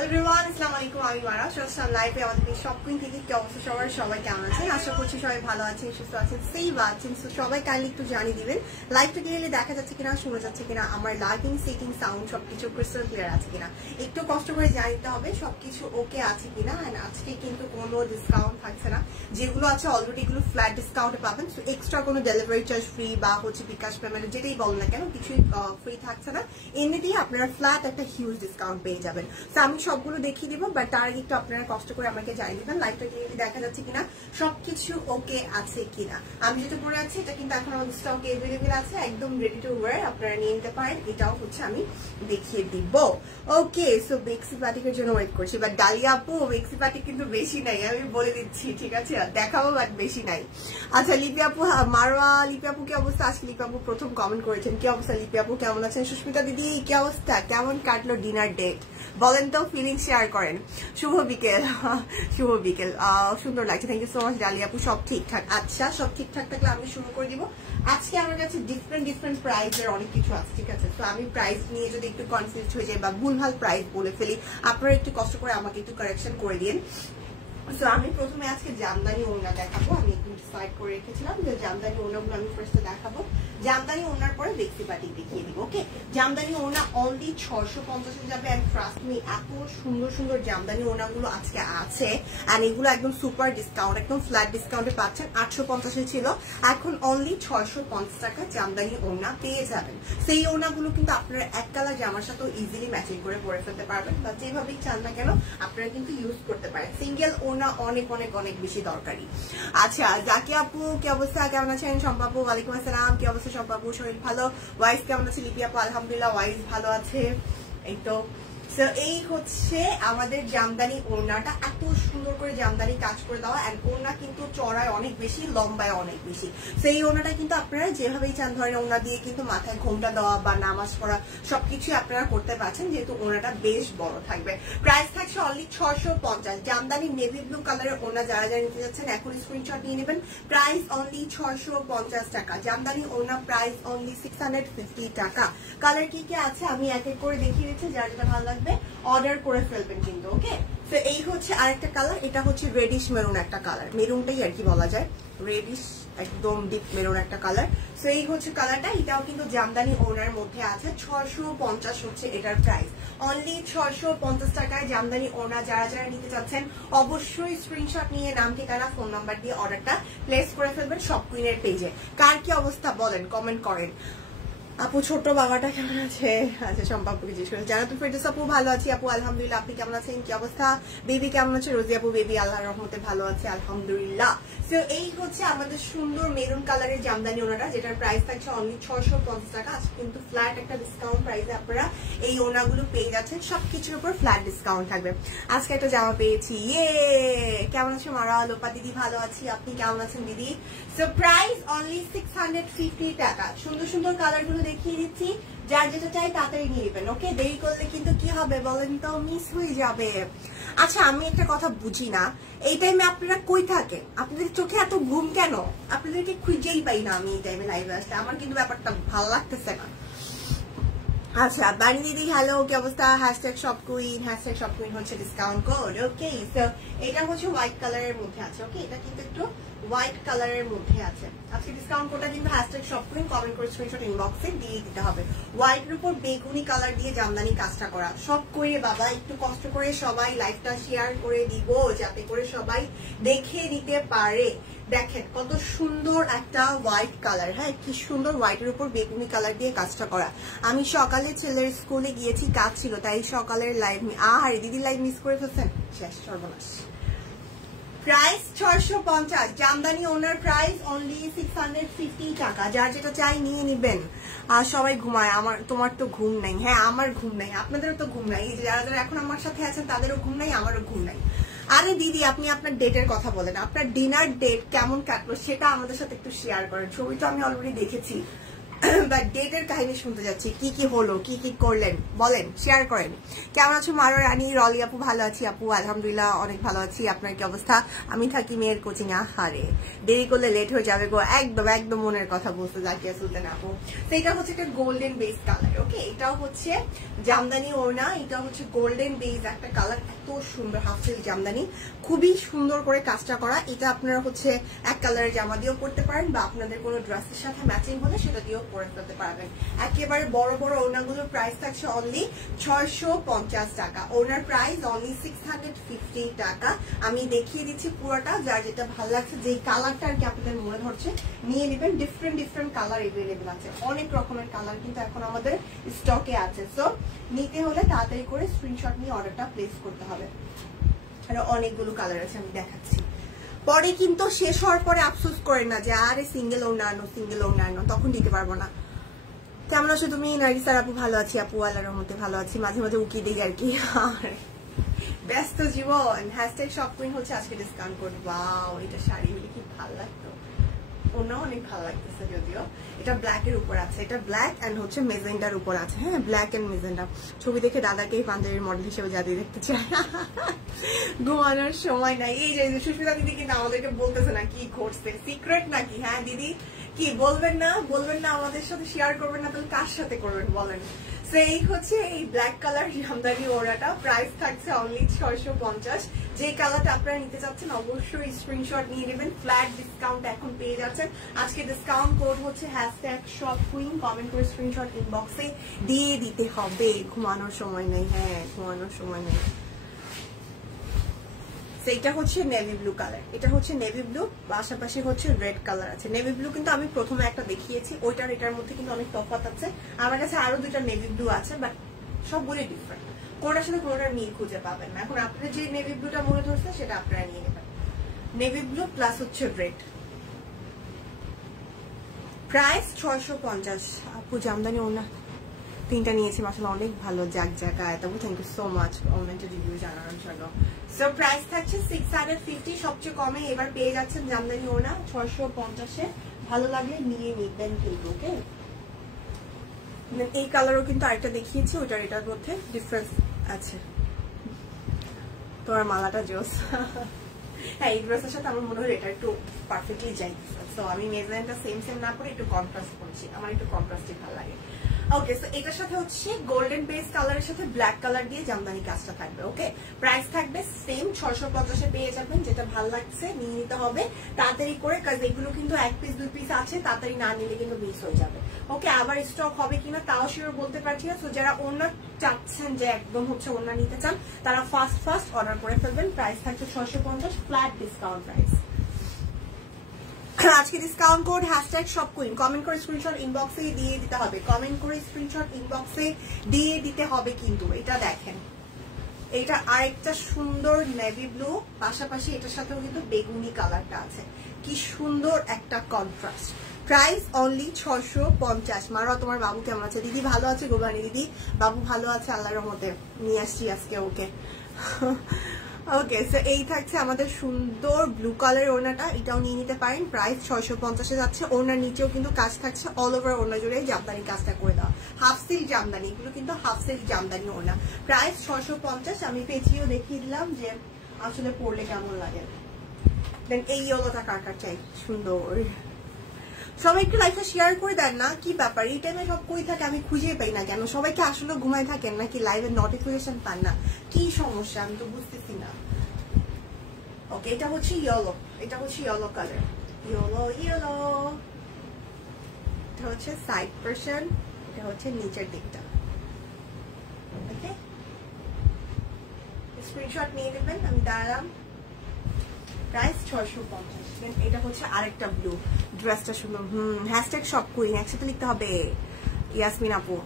Hello everyone, আসসালামু আলাইকুম। আমি মারা সস্তান লাইভে আমাদের শপ কুইন থেকে কি অবস্থা সবাই কেমন আছেন? আশা করছি সবাই ভালো আছেন, সুস্থ আছেন, সেফ আছেন। সবাই কাইন্ডলি একটু জানিয়ে দিবেন লাইভটা ক্লিয়ারলি দেখা যাচ্ছে কিনা, শোনা যাচ্ছে কিনা, আমার লাইটিং সেটিং সাউন্ড সবকিছু ক্রিস্টাল ক্লিয়ার আছে কিনা। একটু কষ্ট করে জানিতে হবে সবকিছু ওকে আছে কিনা। এন্ড আজকে কিন্তু কোনো ডিসকাউন্ট থাকছে না, যেগুলো আছে অলরেডি এগুলো ফ্ল্যাট ডিসকাউন্টে পাবেন। সো এক্সট্রা কোনো ডেলিভারি চার্জ ফ্রি বা হচ্ছে বিকাশ পেমেন্ট যেটাই বলেন না কেন, কিছুই ফ্রি থাকছে না। এমনিতেই আপনারা ফ্ল্যাট একটা হিউজ ডিসকাউন্ট পেয়ে যাবেন। তো আমি সবগুলো দেখিয়ে দিব, বাট তার আগে একটু আপনারা কষ্ট করে আমাকে জানিয়ে দিবেন লাইভটা ক্লিয়ারলি দেখা যাচ্ছে কিনা, সবকিছু ওকে আছে কিনা। আমি যেটা পরে আছি এটা কিন্তু এখন আমাদের স্টক এভেলেবেল আছে, একদম রেডি টু ওয়্যার, আপনারা নিয়ে নিতে পারেন। এটাও হচ্ছে আমি দেখিয়ে দিব। ওকে, সো বেক্সি বাটিকের জন্য ওয়েট করছি, বাট ডালিয়া আপু বেক্সি বাটিক কিন্তু বেশি নাই, আমি বলে দিচ্ছি, ঠিক আছে? দেখাবো বাট বেশি নাই। আচ্ছা লিপি আপু, মারওয়া লিপি আপু কি অবস্থা? আজকে লিপি আপু প্রথম কমেন্ট করেছেন, কি অবস্থা লিপি আপু, কেমন আছেন? সুস্মিতা দিদি কি অবস্থা, কেমন কাটলো ডিনার ডেট বলেন তো, ফিলিং শেয়ার করেন। শুভ বিকেল, শুভ বিকেল, সুন্দর লাগছে, thank you so much Dalia আপু। সব ঠিকঠাক? আচ্ছা, সব ঠিকঠাক থাকলে আমি শুরু করে দিব। আজকে আমার কাছে ডিফারেন্ট প্রাইসের অনেক কিছু আছে, ঠিক আছে? তো আমি প্রাইস নিয়ে যদি একটু কনফিউজ হয়ে যাই বা ভুলভাল প্রাইস বলে ফেলি, আপনারা একটু কষ্ট করে আমাকে একটু কারেকশন করে দিন। তো আমি প্রথমে আজকে জামদানি ওড়না দেখাবো। আমি একটু ডিসাইড করে রেখেছিলাম যে জামদানি ওড়নাগুলো আমি ফার্স্টে দেখাবো, জামদানি ওড়নার পরে বেক্সি বাটিক দেখিয়ে দিব। ওকে, জামদানি ওড়না অনলি 650 যাবে। এন্ড ট্রাস্ট মি, এত সুন্দর জামদানি ওড়নাগুলো আজকে আছে। এন্ড এগুলো একদম সুপার ডিসকাউন্ট, একদম ফ্ল্যাট ডিসকাউন্টে পাচ্ছেন। 850 ছিল, এখন অনলি 650 টাকা জামদানি ওড়না পেয়ে যাবেন। সেই ওড়নাগুলো কিন্তু আপনারা এক কালার জামার সাথে ইজিলি ম্যাচিং করে পরে ফেলতে পারবেন, বা যেভাবেই চান না কেন আপনারা কিন্তু ইউজ করতে পারেন। সিঙ্গেল ওড়না অনেক বেশি দরকারি। আচ্ছা জাকি আপু কি অবস্থা, কেমন আছেন? শম্পাপু ওয়ালাইকুম আসসালাম, কি অবস্থা শম্পাপু? শরীর ভালো? ওয়াইস কেমন আছে? লিপি আপু আলহামদুলিল্লাহ, ওয়াইস ভালো আছে। এই তো এই হচ্ছে আমাদের জামদানি ওড়নাটা, এত সুন্দর করে জামদানি কাজ করে দেওয়া। এন্ড ওড়না কিন্তু চড়ায় অনেক বেশি, লম্বায় অনেক বেশি। সেই ওড়নাটা কিন্তু আপনারা যেভাবেই চান, ধরেন ওড়না দিয়ে কিন্তু মাথায় ঘোমটা দেওয়া বা নামাজ পড়া সবকিছু আপনারা করতে পারছেন, যেহেতু ওড়নাটা বেশ বড় থাকবে। প্রাইস থাকছে অনলি 650। জামদানি নেভি ব্লু কালারের ওড়না যারা নিতে যাচ্ছেন এখন স্ক্রিনশট নিয়ে নেবেন। প্রাইস অনলি 650 টাকা। জামদানি ওড়না প্রাইস অনলি 650 টাকা। কালার কি কি আছে আমি এক এক করে দেখিয়ে দিচ্ছি, যার যেটা ভালো লাগবে অর্ডার করে ফেলবেন কিন্তু। ওকে, তো এই হচ্ছে আরেকটা কালার, এটা হচ্ছে রেডিশ মেরুন একটা কালার, মেরুনটাই আর কি বলা যায়, রেডিশ একদম ডিপ মেরুন একটা কালার। তো এই হচ্ছে কালারটা, এটাও কিন্তু জামদানি ওড়নার মধ্যে আছে। 650 হচ্ছে এটার প্রাইস, অনলি 650 টাকায় জামদানি ওড়না। যারা নিতে চাচ্ছেন অবশ্যই স্ক্রিনশট নিয়ে নাম ঠিকানা ফোন নাম্বার দিয়ে অর্ডারটা প্লেস করে ফেলবেন শপ কুইনের পেজে। কার কি অবস্থা বলেন, কমেন্ট করেন। আপু ছোট বাবাটা কেমন আছে? আচ্ছা সম্পাপু জিজ্ঞেস করে। জানাতুল ফেরদৌস আপু ভালো আছি আপু আলহামদুলিল্লাহ, আপনি কেমন আছেন? কি অবস্থা? বেবি কেমন আছে? রোজি আপু বেবি আল্লাহর রহমতে ভালো আছে আলহামদুলিল্লাহ। তো এই হচ্ছে আমাদের সুন্দর মেরুন কালারের জামদানি ওড়নাটা, যেটার প্রাইস থাকছে অনলি 650 টাকা। আজকে কিন্তু ফ্ল্যাট একটা ডিসকাউন্ট প্রাইসে আপনারা এই ওড়নাগুলো পেয়ে যাচ্ছেন, সবকিছুর উপর ফ্ল্যাট ডিসকাউন্ট থাকবে। আজকে একটা জামা পেয়েছি, ইয়ে! কেমন আছে মারা? লোপা দিদি ভালো আছি, আপনি কেমন আছেন দিদি? সো প্রাইস অনলি 650 টাকা। সুন্দর কালার গুলো দেখিয়ে দিচ্ছি, যার যেটা চাই তাড়াতাড়ি নিয়ে নেবেন। ওকে, দেরি করলে কিন্তু কি হবে বলেন তো, মিস হয়ে যাবে। আচ্ছা আমি একটা কথা বুঝি না, এই টাইমে আপনারা কই থাকেন? আপনাদের চোখে এত ঘুম কেন? আপনাদেরকে খুঁজেই পাই না আমি এই টাইমে লাইভে আসলে, আমার কিন্তু ব্যাপারটা ভালো লাগতেছে না। আচ্ছা বানি দিদি হ্যালো, কি অবস্থা? হ্যাশট্যাগ শপ কুইন হচ্ছে ডিসকাউন্ট কোড। ওকে, সো এটা হচ্ছে হোয়াইট কালারের মধ্যে আছে। ওকে, এটা কিন্তু একটু হোয়াইট কালারের মধ্যে আছে। আজকে ডিসকাউন্ট কোডটা কিন্তু হ্যাশট্যাগ শপ কুইন কমেন্ট করে স্ক্রিনশট ইনবক্সে দিয়ে দিতে হবে। হোয়াইটের উপর বেগুনি কালার দিয়ে জামদানি কাজটা করা। সব করে বাবা একটু কষ্ট করে সবাই লাইভটা শেয়ার করে দিব, যাতে করে সবাই দেখে নিতে পারে। দেখেন কত সুন্দর একটা হোয়াইট কালার, হ্যাঁ কি সুন্দর হোয়াইটের উপর বেগুনি কালার দিয়ে কাজটা করা। আমি সকালে ছেলের স্কুলে গিয়েছি, কাজ ছিল, তাই সকালের লাইভ আরে দিদি লাইভ মিস করে ফেলছেন, শেষ সর্বনাশ। প্রাইস 650, জামদানি ওনার প্রাইস অনলি 650 টাকা। যার যেটা চাই নিয়ে নিবেন। আর সবাই ঘুমায়, তোমার তো ঘুম নাই। হ্যাঁ আমার ঘুম নাই, আপনাদেরও তো ঘুম নাই। যারা এখন আমার সাথে আছেন তাদেরও ঘুম নাই, আমারও ঘুম নাই। আরে দিদি আপনি আপনার ডেটের কথা বলেন, আপনার ডিনার ডেট কেমন কাটলো সেটা আমাদের সাথে একটু শেয়ার করেন। ছবি তো আমি অলরেডি দেখেছি, বাট ডেটের কাহিনী শুনতে যাচ্ছি, কি কি হলো, কি কি করলেন বলেন, শেয়ার করেন। কেমন আছো মারো রানী? রলি আপু ভালো আছি আপু, আলহামদুলিল্লাহ অনেক ভালো আছি। আপনার কি অবস্থা? আমি থাকি মেয়ের কোচিং এ। হারে দেরি করলে লেট হয়ে যাবে গো। একদম একদম মনের কথা বলতে জাকিয়া সুলতান আপু। তো এটা হচ্ছে একটা গোল্ডেন বেস কালার। ওকে, এটাও হচ্ছে জামদানি ওড়না, এটা হচ্ছে গোল্ডেন বেস একটা কালার, এত সুন্দর হাফ সিল্ক জামদানি, খুবই সুন্দর করে কাজটা করা। এটা আপনারা হচ্ছে এক কালারের জামা দিয়েও পরতে পারেন বা আপনাদের কোনো ড্রেসের সাথে ম্যাচিং হলে সেটা দিয়েও পরে ফেলতে পারবেন। একেবারে বড় বড় ওড়নাগুলোর প্রাইস থাকছে অনলি 650 টাকা। ওড়নার প্রাইস অনলি 650 টাকা। আমি দেখিয়ে দিচ্ছি পুরোটা, যার যেটা ভালো লাগছে, যেই কালারটা আর কি আপনাদের মনে ধরছে নিয়ে নেবেন। ডিফারেন্ট ডিফারেন্ট কালার এভেলেবেল আছে, অনেক রকমের কালার কিন্তু এখন আমাদের স্টকে আছে। সো নিতে হলে তাড়াতাড়ি করে স্ক্রিনশট নিয়ে অর্ডারটা প্লেস করতে হবে। আর অনেকগুলো কালার আছে, আমি দেখাচ্ছি। পরে কিন্তু শেষ হওয়ার পরে আফসোস করেন না যে আরে সিঙ্গেল ওড়না আনো, সিঙ্গেল ওড়না আনো, তখন দিতে পারবো না। কেমন আছো তুমি? নারিসার আপু ভালো আছি আপু, আল্লাহর মধ্যে ভালো আছি, মাঝে মাঝে উকি দিই আর কি। ব্যস্ত জীবন। হ্যাশট্যাগ শপ কুইন হচ্ছে আজকে ডিসকাউন্ট কোড। ওয়াও, এটা শাড়ি হলে কি ভালো লাগতো, ওনা অনেক ভালো লাগতেছে। যদিও এটা ব্ল্যাক এর উপর আছে, এটা ব্ল্যাক এন্ড হচ্ছে মেজেন্ডার উপর আছে। হ্যাঁ, ব্ল্যাক এন্ড মেজেন্ডা। ছবি দেখে দাদাকে পাঞ্জাবির মডেল হিসেবে জাতিয়ে দেখতে চাই। ঘুমানোর সময় নাই। এই যে সুস্মিতা দিদি কিন্তু আমাদেরকে বলতেছে না কি ঘটছে, সিক্রেট নাকি? হ্যাঁ দিদি, কি বলবেন না, বলবেন না আমাদের সাথে শেয়ার করবেন না, তাহলে কার সাথে করবেন বলেন? সেই হচ্ছে এই ব্ল্যাক কালার জামদানি ওড়নাটা, প্রাইস থাকছে অনলি 650। যে কালারটা আপনারা নিতে চাচ্ছেন অবশ্যই স্ক্রিনশট নিয়ে নেবেন। ফ্ল্যাট ডিসকাউন্ট এখন পেয়ে যাচ্ছেন। আজকে ডিসকাউন্ট কোড হচ্ছে হ্যাশট্যাগ শপ কুইন। কমেন্ট করে স্ক্রিনশট ইনবক্সে দিয়ে দিতে হবে। ঘুমানোর সময় নেই, হ্যাঁ ঘুমানোর সময় নেই। সেইটা হচ্ছে নেভি ব্লু কালার, এটা হচ্ছে নেভি ব্লু, পাশাপাশি হচ্ছে রেড কালার আছে। নেভি ব্লু কিন্তু আমি প্রথমে একটা দেখিয়েছি, ওইটার এটার মধ্যে কিন্তু অনেক তফাৎ আছে। আমার কাছে আরো দুইটা নেভি ব্লু আছে, বাট সবগুলো ডিফারেন্ট, কোনটার সাথে কোনটার মিল খুঁজে পাবেন না। এখন আপনার যে নেভি ব্লুটা মনে ধরছে সেটা আপনারা নিয়ে নেবেন। নেভি ব্লু প্লাস হচ্ছে রেড, প্রাইস 650। আপু জামদানি ওনা তিনটা নিয়েছি, মাশাআল্লাহ অনেক ভালো, জাগ জায়গায়। তবু থ্যাংক ইউ সো মাচ কমেন্টে রিভিউ জানানোর জন্য। সো প্রাইস থাকছে 650, সবচেয়ে কমে এবার পেয়ে যাচ্ছেন জামদানি ওনা 650-এ। ভালো লাগলে নিয়ে নিবেন কিন্তু। ওকে, এই কালারও কিন্তু আরেকটা দেখিয়েছি, ওইটার এটার মধ্যে ডিফারেন্স আছে। তোমার মালাটা জোস। হ্যাঁ, এই ড্রেসের সাথে আমার মনে হয় এটা একটু পারফেক্টলি যাই। সো আমি মেজারমেন্টটা সেম সেম না করে একটু কন্ট্রাস্ট করছি, আমার একটু কন্ট্রাস্টই ভালো লাগে। ওকে, সো এটার সাথে হচ্ছে গোল্ডেন বেস কালারের সাথে ব্ল্যাক কালার দিয়ে জামদানি কাজটা থাকবে। ওকে, প্রাইস থাকবে সেম 650-এ পেয়ে যাবেন। যেটা ভালো লাগছে নিয়ে নিতে হবে তাড়াতাড়ি করে, কাজ এগুলো কিন্তু 1 পিস 2 পিস আছে, তাড়াতাড়ি না নিলে কিন্তু মিস হয়ে যাবে। ওকে, আবার স্টক হবে কিনা তাও শিওর বলতে পারছি না। সো যারা ওড়না চাচ্ছেন, যে একদম হচ্ছে ওড়না নিতে চান, তারা ফার্স্ট অর্ডার করে ফেলবেন। প্রাইস থাকছে 650, ফ্ল্যাট ডিসকাউন্ট প্রাইস। আজকে discount code hashtag shop queen. Comment করে স্ক্রিনশট ইনবক্সে দিয়ে দিতে হবে, কমেন্ট করে স্ক্রিনশট ইনবক্সে দিয়ে দিতে হবে কিন্তু। এটা দেখেন, এটা আরেকটা সুন্দর নেভি ব্লু, পাশাপাশি এটার সাথেও কিন্তু বেগুনি কালারটা আছে। কি সুন্দর একটা কন্ট্রাস্ট। Price only 650। মারা, তোমার বাবু কেমন আছে? দিদি ভালো আছে, গোবানি দিদি, বাবু ভালো আছে আল্লাহর রহমতে। নিয়ে আসছি আজকে ওকে। ওকে, সো এই থাকছে আমাদের সুন্দর ব্লু কালার ওড়নাটা, এটাও নিয়ে নিতে পারেন। প্রাইস 650-এ যাচ্ছে। ওড়নার নিচেও কিন্তু কাজ থাকছে, অল ওভার ওড়না জুড়ে জামদানি কাজটা করে দেওয়া। হাফ সিল্ক জামদানি, এগুলো কিন্তু হাফ সিল্ক জামদানি ওড়না। প্রাইস 650। আমি পেঁচিয়েও দেখিয়ে দিলাম যে আসলে পরলে কেমন লাগে। দেন এই ইয়েলোটা কার কার চাই, সুন্দর। সবাই একটু লাইফে শেয়ার করে দেন না, কি ব্যাপার এই টাইমে সব কই থাকে আমি খুঁজে পাই না কেন? সবাইকে আসলে ঘুমায় থাকেন নাকি লাইভের নোটিফিকেশন পান না? কি সমস্যা আমি তো বুঝতেছি না। ওকে, এটা হচ্ছে ইয়েলো, এটা হচ্ছে ইয়েলো কালার, ইয়েলো ইয়েলো। এটা হচ্ছে সাইড পোরশন, এটা হচ্ছে নিচের দিকটা। ওকে, স্ক্রিনশট নিয়ে নেবেন, আমি দাঁড়ালাম। প্রাইস 650। এটা হচ্ছে আরেকটা ব্লু, ড্রেসটা সুন্দর। হ্যাশট্যাগ শপ কুইন একসাথে লিখতে হবে, ইয়াসমিন আপু।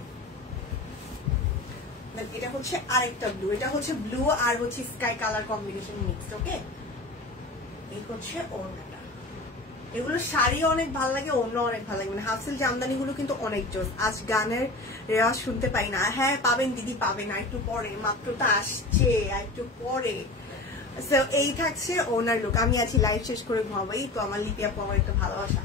এটা হচ্ছে আরেকটা ব্লু, এটা হচ্ছে ব্লু আর হচ্ছে স্কাই কালার কম্বিনেশন মিক্সড। ওকে, এই হচ্ছে ওড়নাটা। এগুলো শাড়ি অনেক ভালো লাগে, ওড়না অনেক ভালো লাগে। মানে হাফসিল জামদানি গুলো কিন্তু অনেক জোস। আজ গানের রেওয়াজ শুনতে পাই না। হ্যাঁ পাবেন দিদি, পাবেন, আর একটু পরে, মাত্র তো আসছে, আর একটু পরে। সো এই থাকছে ওনার লুক। আমি আছি লাইভ শেষ করে ঘুমাবো, এই তো আমার লিপি আপু, আমার একটা ভালোবাসা।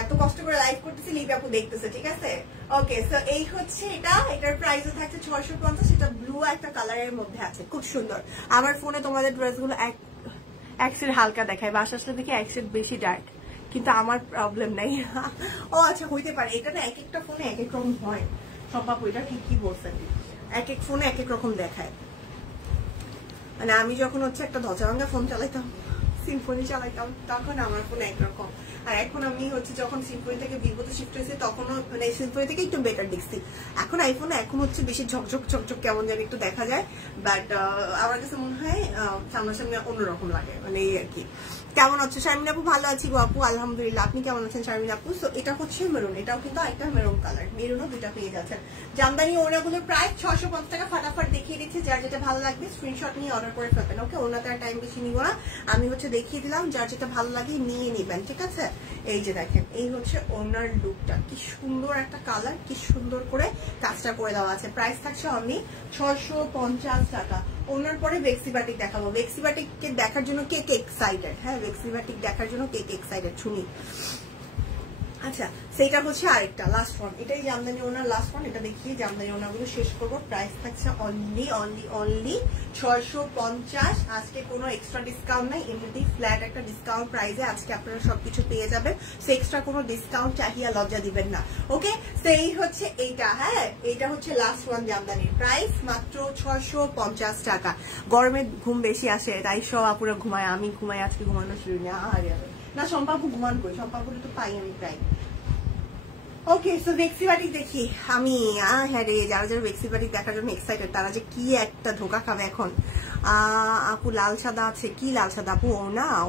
এত কষ্ট করে লাইভ করতেছি, লিপি আপু দেখতেছে, ঠিক আছে। ওকে, সো এই হচ্ছে এটা, এটার প্রাইসও থাকছে 650। এটা ব্লু একটা কালারের মধ্যে আছে, খুব সুন্দর। আমার ফোনে তোমাদের ড্রেসগুলো এক শেড হালকা দেখায়, বাসা আসলে দেখি এক শেড বেশি ডার্ক, কিন্তু আমার প্রবলেম নাই। ও আচ্ছা, হইতে পারে, এটা না এক একটা ফোনে এক এক রকম হয়। সম্ভব ওইটা কি বলছেন, এক এক ফোনে এক এক রকম দেখায়। মানে আমি যখন হচ্ছে একটা ধ্বজা ভাঙ্গা ফোন চালাইতাম, সিম্ফনি চালাইতাম, তখন আমার ফোন একরকম। আর এখন আমি হচ্ছে যখন সিম্ফনি থেকে ভিভোতে শিফট হয়েছে, তখনও মানে সিম্ফনি থেকে একটু বেটার দেখছি। এখন আইফোনে এখন হচ্ছে বেশি ঝকঝক ঝকঝক কেমন যেন একটু দেখা যায়, বাট আমার কাছে মনে হয় সামনাসামনি অন্যরকম লাগে, মানে এই আর কি। কেমন আছো শারমিন আপু? ভালো আছি গো আপু, আলহামদুলিল্লাহ। আপনি কেমন আছেন শারমিন আপু? সো এটা হচ্ছে মেরুন, এটাও কিন্তু একটা মেরুন কালার, মেরুনও দুইটা পেয়ে যাচ্ছেন। জামদানি ওনাগুলোর প্রাইস 650 টাকা। ফাটাফাট দেখিয়ে দিচ্ছি, যার যেটা ভালো লাগবে স্ক্রিনশট নিয়ে অর্ডার করে ফেলবেন। ওকে, ওনাতে আর টাইম বেশি নিব না, আমি হচ্ছে দেখিয়ে দিলাম, যার যেটা ভালো লাগে নিয়ে নিবেন, ঠিক আছে। এই যে দেখেন, এই হচ্ছে ওনার লুকটা, কি সুন্দর একটা কালার, কি সুন্দর করে কাজটা করে দেওয়া আছে। প্রাইস থাকছে অনলি 650 টাকা। ওনার পরে বেক্সি বাটিক দেখাবো। বেক্সি বাটিককে দেখার জন্য কে কে এক্সাইটেড? হ্যাঁ, বেক্সি বাটিক দেখার জন্য কে কে এক্সাইটেড শুনি। আচ্ছা, সেটা হচ্ছে আরেকটা লাস্ট ওয়ান, এটাই জামদানি ওনার লাস্ট ওয়ান। এটা দেখিয়ে জামদানি ওনাগুলো শেষ করবো। প্রাইস থাকছে অনলি 650। আজকে কোনো এক্সট্রা ডিসকাউন্ট নাই, এমনিতেই ফ্ল্যাট একটা ডিসকাউন্ট প্রাইসে আজকে আপনারা সবকিছু পেয়ে যাবেন। সো এক্সট্রা কোনো ডিসকাউন্ট চাহিয়া লজ্জা দিবেন না। ওকে, সেই হচ্ছে এইটা। হ্যাঁ, এইটা হচ্ছে লাস্ট ওয়ান জামদানির প্রাইস মাত্র 650 টাকা। গরমে ঘুম বেশি আসে, তাই সব আপুরা ঘুমায়, আমি ঘুমাই, আজকে ঘুমানো শুরু না। সম্পাপু ঘুমান কই, সম্পাপুরে তো পাই আমি প্রায়। ওকে, সো বেক্সি বাটিক দেখি আমি। হ্যাঁ রে, যারা যারা বেক্সি বাটিক দেখার জন্য এক্সাইটেড, তারা যে কি একটা ধোকা খাবে এখন। আপু লাল সাদা আছে, কি লাল সাদা আপু?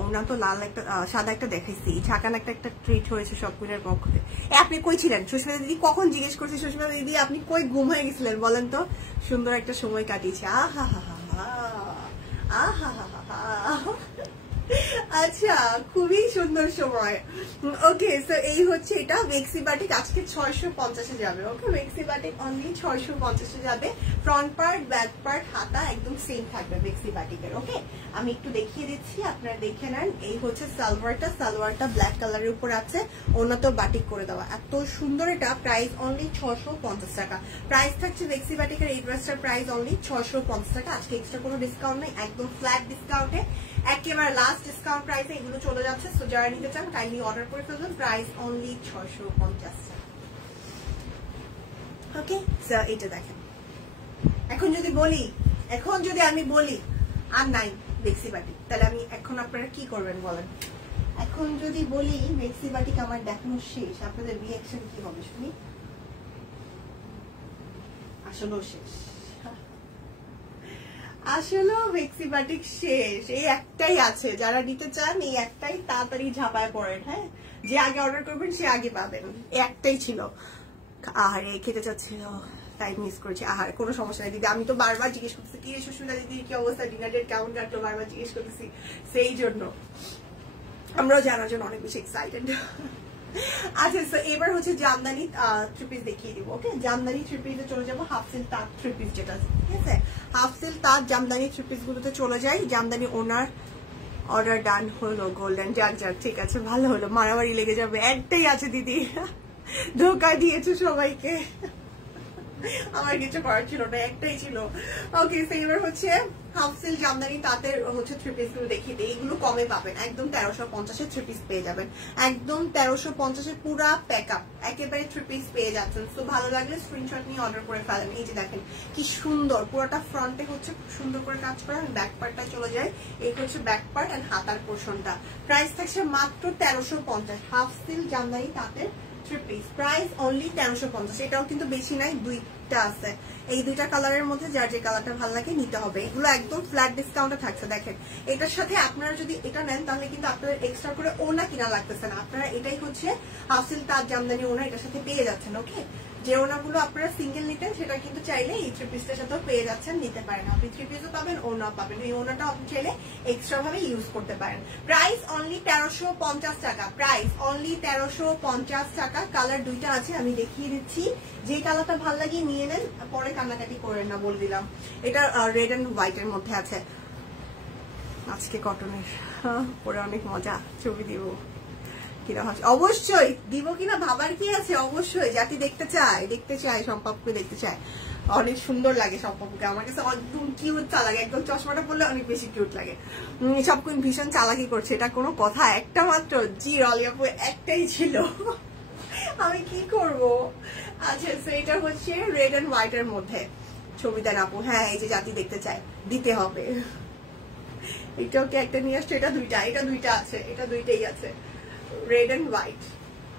ওনা তো লাল একটা সাদা একটা দেখাইছি, ঝাঁকান একটা ট্রিট হয়েছে সবগুলোর পক্ষ থেকে। আপনি কই ছিলেন সুস্মিতা দিদি? কখন জিজ্ঞেস করছি সুস্মিতা দিদি আপনি কই গুম হয়ে গেছিলেন বলেন তো? সুন্দর একটা সময় কাটিয়েছে। আহা হা হা হা, আহা হা হা। আচ্ছা, খুবই সুন্দর সময়। ওকে, সো এই হচ্ছে এটা বেক্সি বাটিক আজকে 650-এ যাবে। ওকে, বেক্সি বাটিক অনলি 650-এ যাবে। ফ্রন্ট পার্ট, ব্যাক পার্ট, হাতা একদম সেম থাকবে বেক্সি বাটিকের। ওকে, আমি একটু দেখিয়ে দিচ্ছি, আপনারা দেখে নেন। এই হচ্ছে সালোয়ারটা ব্ল্যাক কালারের উপর আছে, ওনাতেও বাটিক করে দেওয়া, এত সুন্দর। এটা প্রাইস অনলি 650 টাকা। প্রাইস থাকছে বেক্সি বাটিকের এই ড্রেসটার প্রাইস অনলি 650 টাকা। আজকে এক্সট্রা কোনো ডিসকাউন্ট নেই, একদম ফ্ল্যাট ডিসকাউন্টে, একেবারে লাস্ট ডিসকাউন্ট প্রাইসে এগুলো চলে যাচ্ছে। সো যারা নিতে চান কাইন্ডলি অর্ডার করে ফেলবেন। প্রাইস অনলি 650 টাকা। ওকে, সো এটা দেখেন। এখন যদি আমি বলি আর নাই বেক্সি বাটিক, তাহলে আমি এখন আপনারা কি করবেন বলেন? এখন যদি বলি বেক্সি বাটিক আমার দেখানো শেষ, আপনাদের রিঅ্যাকশন কি হবে শুনি? আসলেও শেষ, আসলেও বেক্সি বাটিক শেষ। এই একটাই আছে, যারা নিতে চান এই একটাই, তাড়াতাড়ি ঝাঁপায় পড়েন। হ্যাঁ, যে আগে অর্ডার করবেন সে আগে পাবেন। একটাই ছিল। আহারে খেতে চাচ্ছিল, টাইম মিস করেছি। আহার কোনো সমস্যা নেই দিদি, আমি তো বারবার জিজ্ঞেস করতেছি কি সুস্মিতা দিদির কি অবস্থা, ডিনার ডেট কেমন কাটলো, বারবার জিজ্ঞেস করতেছি। সেই জন্য আমরাও জানার জন্য অনেক বেশি এক্সাইটেড। আচ্ছা, তো এবার হচ্ছে জামদানি থ্রি পিস দেখিয়ে দিব। ওকে, জামদানি থ্রি পিসে চলে যাবো। হাফ সিল তাঁত থ্রি পিস যেটা, ঠিক আছে, হাফ সিল তাঁত জামদানি থ্রি পিস গুলোতে চলে যাই। জামদানি ওনার অর্ডার ডান হলো, গোল্ডেন, যাক ঠিক আছে, ভালো হলো, মারামারি লেগে যাবে। একটাই আছে দিদি, ধোকা দিয়েছে সবাইকে, আমার কিছু করার ছিল না, একটাই ছিল। ওকে, তো এবার হচ্ছে হাফ সিল জামদানি তাঁতের হচ্ছে থ্রি পিস গুলো দেখিয়ে দিই। এগুলো কমে পাবেন, একদম 1350-এ থ্রি পিস পেয়ে যাবেন, একদম 1350-এ পুরা প্যাক আপ একেবারে থ্রি পিস পেয়ে যাচ্ছেন। তো ভালো লাগলে স্ক্রিনশট নিয়ে অর্ডার করে ফেলেন। এই যে দেখেন কি সুন্দর, পুরোটা ফ্রন্টে হচ্ছে খুব সুন্দর করে কাজ করা, ব্যাক পার্টটা চলে যায়। এই হচ্ছে ব্যাক পার্ট এন্ড হাতার পোর্শনটা। প্রাইস থাকছে মাত্র 1350। হাফ সিল জামদানি তাঁতের থ্রি পিস প্রাইস অনলি 1350। এটাও কিন্তু বেশি নাই, দুইটা আছে। এই দুইটা কালারের মধ্যে যার যে কালারটা ভালো লাগে নিতে হবে। এগুলো একদম ফ্ল্যাট ডিসকাউন্টে থাকছে। দেখেন, এটার সাথে আপনারা যদি এটা নেন তাহলে কিন্তু আপনাদের এক্সট্রা করে ওনা কিনা লাগতেছে না। আপনারা এটাই হচ্ছে হাফ সিল তাঁত জামদানি ওনা এটার সাথে পেয়ে যাচ্ছেন। ওকে, যে ওনাগুলো আপনারা সিঙ্গেল নিতেন সেটা কিন্তু চাইলে এই থ্রি পিসটার সাথেও পেয়ে যাচ্ছেন, নিতে পারেন। আপনি থ্রি পিসও পাবেন, ওনাও পাবেন। এই ওনাটাও আপনি চাইলে এক্সট্রা ভাবে ইউজ করতে পারেন। প্রাইস অনলি 1350 টাকা। প্রাইস অনলি 1350 টাকা। কালার দুইটা আছে, আমি দেখিয়ে দিচ্ছি। যে কালারটা ভালো লাগে নিয়ে নেন, পরে কান্নাকাটি করেন না, বলে দিলাম। এটা রেড এন্ড হোয়াইট এর মধ্যে আছে। আজকে কটনের পরে অনেক মজা, ছবি দিব। কিরকম হাসি, অবশ্যই দিব কিনা ভাবার কি আছে, অবশ্যই জাতি দেখতে চাই সম্পাপুকে দেখতে চায়, অনেক সুন্দর লাগে সম্পাপুকে, আমার কাছে একদম কিউট লাগে, একদম চশমাটা পরলে অনেক বেশি কিউট লাগে। সব কোন ভীষণ চালাকি করছে, এটা কোনো কথা? একটা মাত্র জি রলি আপু একটাই ছিল, আমি কি করব। আচ্ছা সেইটা হচ্ছে রেড এন্ড হোয়াইট এর মধ্যে ছবি দেন আপু। হ্যাঁ এই যে জাতি দেখতে চায়, দিতে হবে। এটাকে একটা নিয়ে আসছে, এটা দুইটা আছে, এটা দুইটাই আছে, red and white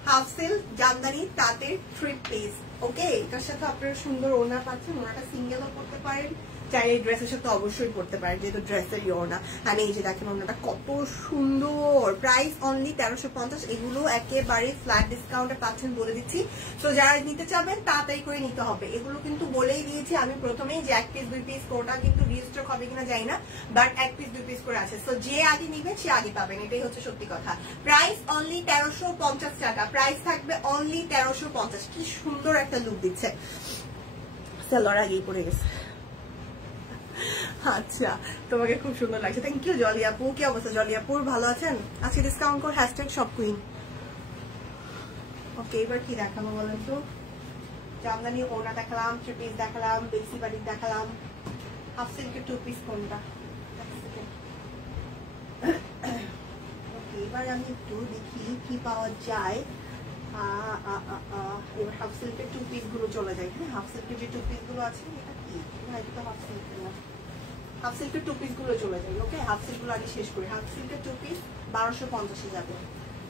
half silk jamdani তাতে 3 পিস। ওকে, এটার সাথে আপনারা সুন্দর ওড়না পাচ্ছেন, ওড়নাটা সিঙ্গেলও করতে পারেন, চাইলে ড্রেসের সাথে অবশ্যই পড়তে পারেন, যেহেতু ড্রেসেরই ওড়না। আর এই যে দেখেন ওড়নাটা কত সুন্দর, প্রাইস অনলি 1350। এগুলো একেবারে ফ্ল্যাট ডিসকাউন্টে পাচ্ছেন বলে দিচ্ছি। তো যারা নিতে চাবেন তাড়াতাড়ি করে নিতে হবে। এগুলো কিন্তু বলেই দিয়েছি আমি প্রথমেই যে 1 পিস 2 পিস কোটা কিন্তু রিস্টক হবে কিনা জানি না, বাট 1 পিস 2 পিস করে আছে। তো যে আগে নিবেন সে আগে পাবেন, এটাই হচ্ছে সত্যি কথা। প্রাইস অনলি 1350 টাকা, প্রাইস থাকবে অনলি 1350। কি সুন্দর একটা লুক দিচ্ছে, সেলর আগেই পড়ে গেছে। আচ্ছা তোমাকে খুব সুন্দর লাগছে, থ্যাংক ইউ জলি আপু। কি অবস্থা জলি আপুর, ভালো আছেন? আজকে ডিসকাউন্ট কোড #shopqueen। ওকে এবার কি দেখাবো বলেন তো? জামদানি ওড়না দেখালাম, 3 পিস দেখালাম, বেসি বাটিক দেখালাম, হাফ সিল্কের 2 পিস কোনটা? ওকে এবার আমি একটু দেখি কি পাওয়া যায়। এবার হাফ সিল্কের 2 পিস গুলো চলে যায়। হ্যাঁ হাফ সিল্কের যে 2 পিস গুলো আছে, এটা কি? না এটা তো হাফ সিল্কের না, হাফ সিল্কের 2 পিস গুলো চলে যায়। ওকে হাফ সিল্ক গুলো আগে শেষ করি। হাফ সিল্কের 2 পিস 1250 যাবে।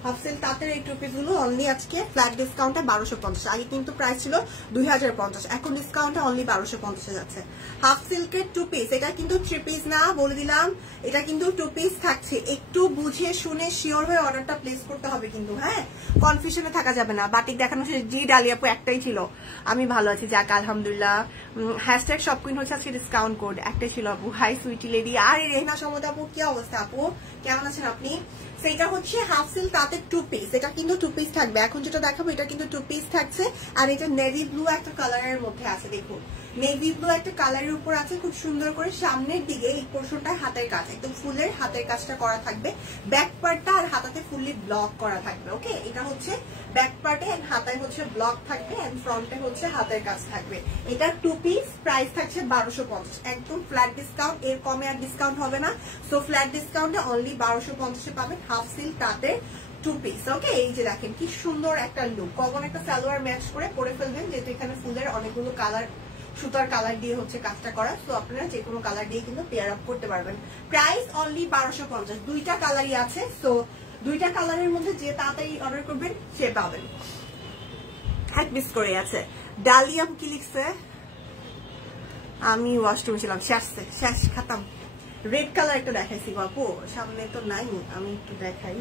হাফ সিল্ক তাঁতের এই 2 পিস গুলো অনলি আজকে ফ্ল্যাট ডিসকাউন্টে 1250। আগে কিন্তু প্রাইস ছিল 2050, এখন ডিসকাউন্টে অনলি 1250 যাচ্ছে। হাফ সিল্কের 2 পিস, এটা কিন্তু 3 পিস না বলে দিলাম, এটা কিন্তু 2 পিস থাকছে। একটু বুঝে শুনে শিওর হয়ে অর্ডারটা প্লেস করতে হবে কিন্তু, হ্যাঁ কনফিউশনে থাকা যাবে না। বাটিক দেখানো জি ডালি আপু একটাই ছিল, আমি ভালো আছি যাক আলহামদুলিল্লাহ। #shopqueen হচ্ছে আজকে ডিসকাউন্ট কোড, একটাই ছিল আপু। হাই সুইটি লেডি, আরে রেহনা সমদ আপু কি অবস্থা আপু, কেমন আছেন আপনি? সেটা হচ্ছে হাফ সিল্ক তাতে 2 পিস, এটা কিন্তু 2 পিস থাকবে। এখন যেটা দেখাবো এটা কিন্তু 2 পিস থাকছে, আর এটা নেভি ব্লু একটা কালারের মধ্যে আছে। দেখুন নেভি ব্লু একটা কালারের উপর আছে, খুব সুন্দর করে সামনের দিকে এই পোর্শনটা হাতের কাজ, একদম ফুলের হাতের কাজটা করা থাকবে। ব্যাক পার্টটা আর হাতাতে ফুললি ব্লক করা থাকবে। ওকে এটা হচ্ছে ব্যাক পার্টে, এন্ড হাতায় হচ্ছে ব্লক থাকবে, এন্ড ফ্রন্টে হচ্ছে হাতের কাজ থাকবে। এটা 2 পিস, প্রাইস থাকছে 1250, একদম ফ্ল্যাট ডিসকাউন্ট, এর কমে আর ডিসকাউন্ট হবে না। সো ফ্ল্যাট ডিসকাউন্টে অনলি 1250 পাবেন হাফ সিল্ক তাতে 2 পিস। ওকে এই যে দেখেন কি সুন্দর একটা লুক, কমন একটা সালোয়ার ম্যাচ করে পরে ফেলবেন, যেহেতু এখানে ফুলের অনেকগুলো কালার, সুতার কালার দিয়ে হচ্ছে কাজটা করা। তো আপনারা যে কোনো কালার দিয়ে কিন্তু পেয়ার আপ করতে পারবেন। প্রাইস অনলি 1250, 2টা কালারই আছে। সো 2টা কালারের মধ্যে যে তাড়াতাড়ি অর্ডার করবেন সে পাবেন। 1 পিস করে আছে। ডালিয়া কি লিখছে? আমি ওয়াশরুম ছিলাম, শেষ খাতাম। রেড কালার একটা দেখাইছি বাপু, সামনে তো নাই, আমি একটু দেখাই।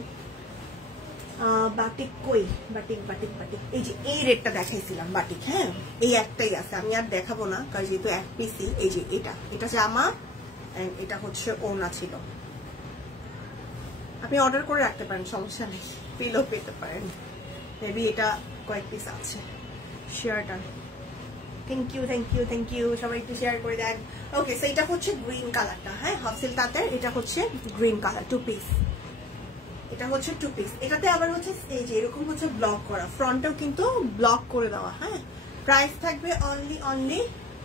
বাটিক কই, বাটিক বাটিক বাটিক, এই যে এই রেডটা দেখাইছিলাম বাটিক। হ্যাঁ এই একটাই আছে, আমি আর দেখাবো না কারণ যেহেতু 1 পিসই। এই যে এটা জামা, এটা হচ্ছে ওড়না ছিল। আপনি অর্ডার করে রাখতে পারেন, সমস্যা নেই, পিলও পেতে পারেন। মেবি এটা কয়েক পিস আছে। শেয়ারটা থ্যাংক ইউ সবাই একটু শেয়ার করে দেন। ওকে সো এটা হচ্ছে গ্রিন কালারটা, হ্যাঁ হাফ সিল্ক তাঁতের, এটা হচ্ছে গ্রিন কালার 2 পিস, এটা হচ্ছে 2 পিস। এটাতে আবার হচ্ছে এই যে এরকম হচ্ছে ব্লক করা, ফ্রন্টেও কিন্তু ব্লক করে দেওয়া। হ্যাঁ প্রাইস থাকবে অনলি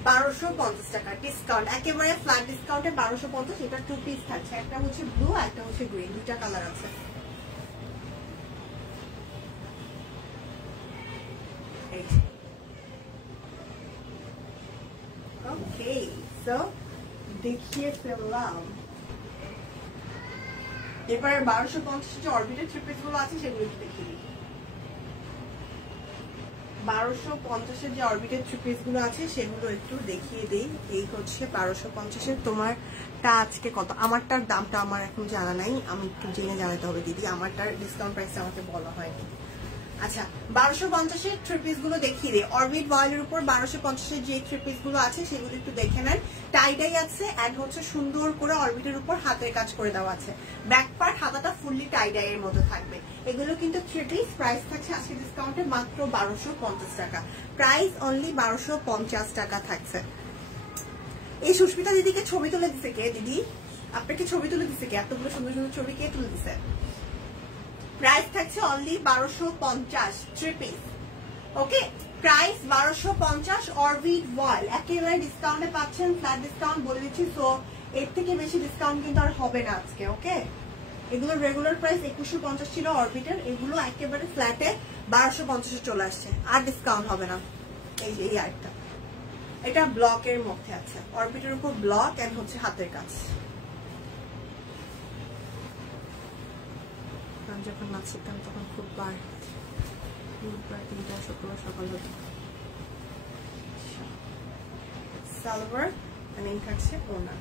1250 টাকা, ডিসকাউন্ট একেবারে ফ্ল্যাট ডিসকাউন্টে 1250। এটা 2 পিস থাকছে, একটা হচ্ছে ব্লু আর একটা হচ্ছে গ্রিন, 2টা কালার আছে। ওকে সো দেখিয়ে ফেললাম। এবার 1250 যে অরবিটের 3 পিস গুলো আছে সেগুলো একটু দেখিয়ে দিই। 1250 যে অরবিটের 3 পিস গুলো আছে সেগুলো একটু দেখিয়ে দিই। এই হচ্ছে 1250 তোমারটা আজকে কত? আমারটার দামটা আমার এখন জানা নাই, আমি একটু জেনে জানাতে হবে দিদি, আমারটার ডিসকাউন্ট প্রাইস আমাকে বলা হয়নি। আচ্ছা 1250 3 পিস গুলো দেখিয়ে দিই। অরবিট বয়েলের উপর 1250 যে 3 পিস গুলো আছে সেগুলো একটু দেখে নেন। টাইডাই আছে, এন্ড হচ্ছে সুন্দর করে অরবিটের উপর হাতের কাজ করে দেওয়া আছে। ব্যাক পার্ট হাতাটা ফুললি টাইডাই এর মতো থাকবে। এগুলো কিন্তু 3 পিস, প্রাইস থাকছে আজকে ডিসকাউন্টে মাত্র 1250 টাকা। প্রাইস অনলি 1250 টাকা থাকছে। এই সুস্মিতা দিদিকে ছবি তুলে দিছে কে? দিদি আপনাকে ছবি তুলে দিছে কে? এতগুলো সুন্দর সুন্দর ছবি কে তুলে দিছে? প্রাইস থাকছে অনলি 1250 থ্রি পিস। ওকে, প্রাইস 1250 অরবিট ওয়াল, একেবারে ডিসকাউন্টে পাচ্ছেন, ফ্ল্যাট ডিসকাউন্ট বলে দিচ্ছি। সো এর থেকে বেশি ডিসকাউন্ট কিন্তু আর হবে না আজকে। ওকে, এগুলোর রেগুলার প্রাইস 2150 ছিল অরবিটের, এগুলো একেবারে ফ্ল্যাটে 1250 চলে আসছে, আর ডিসকাউন্ট হবে না। এই যে এই আরেকটা, এটা ব্লকের মধ্যে আছে, অরবিটের উপর ব্লক এন্ড হচ্ছে হাতের কাজ। যখন নাচতাম তখন খুব বার বুধবার 3টা শুক্রবার সকাল হতো। সালোয়ার এন্ড থাকছে ওনার।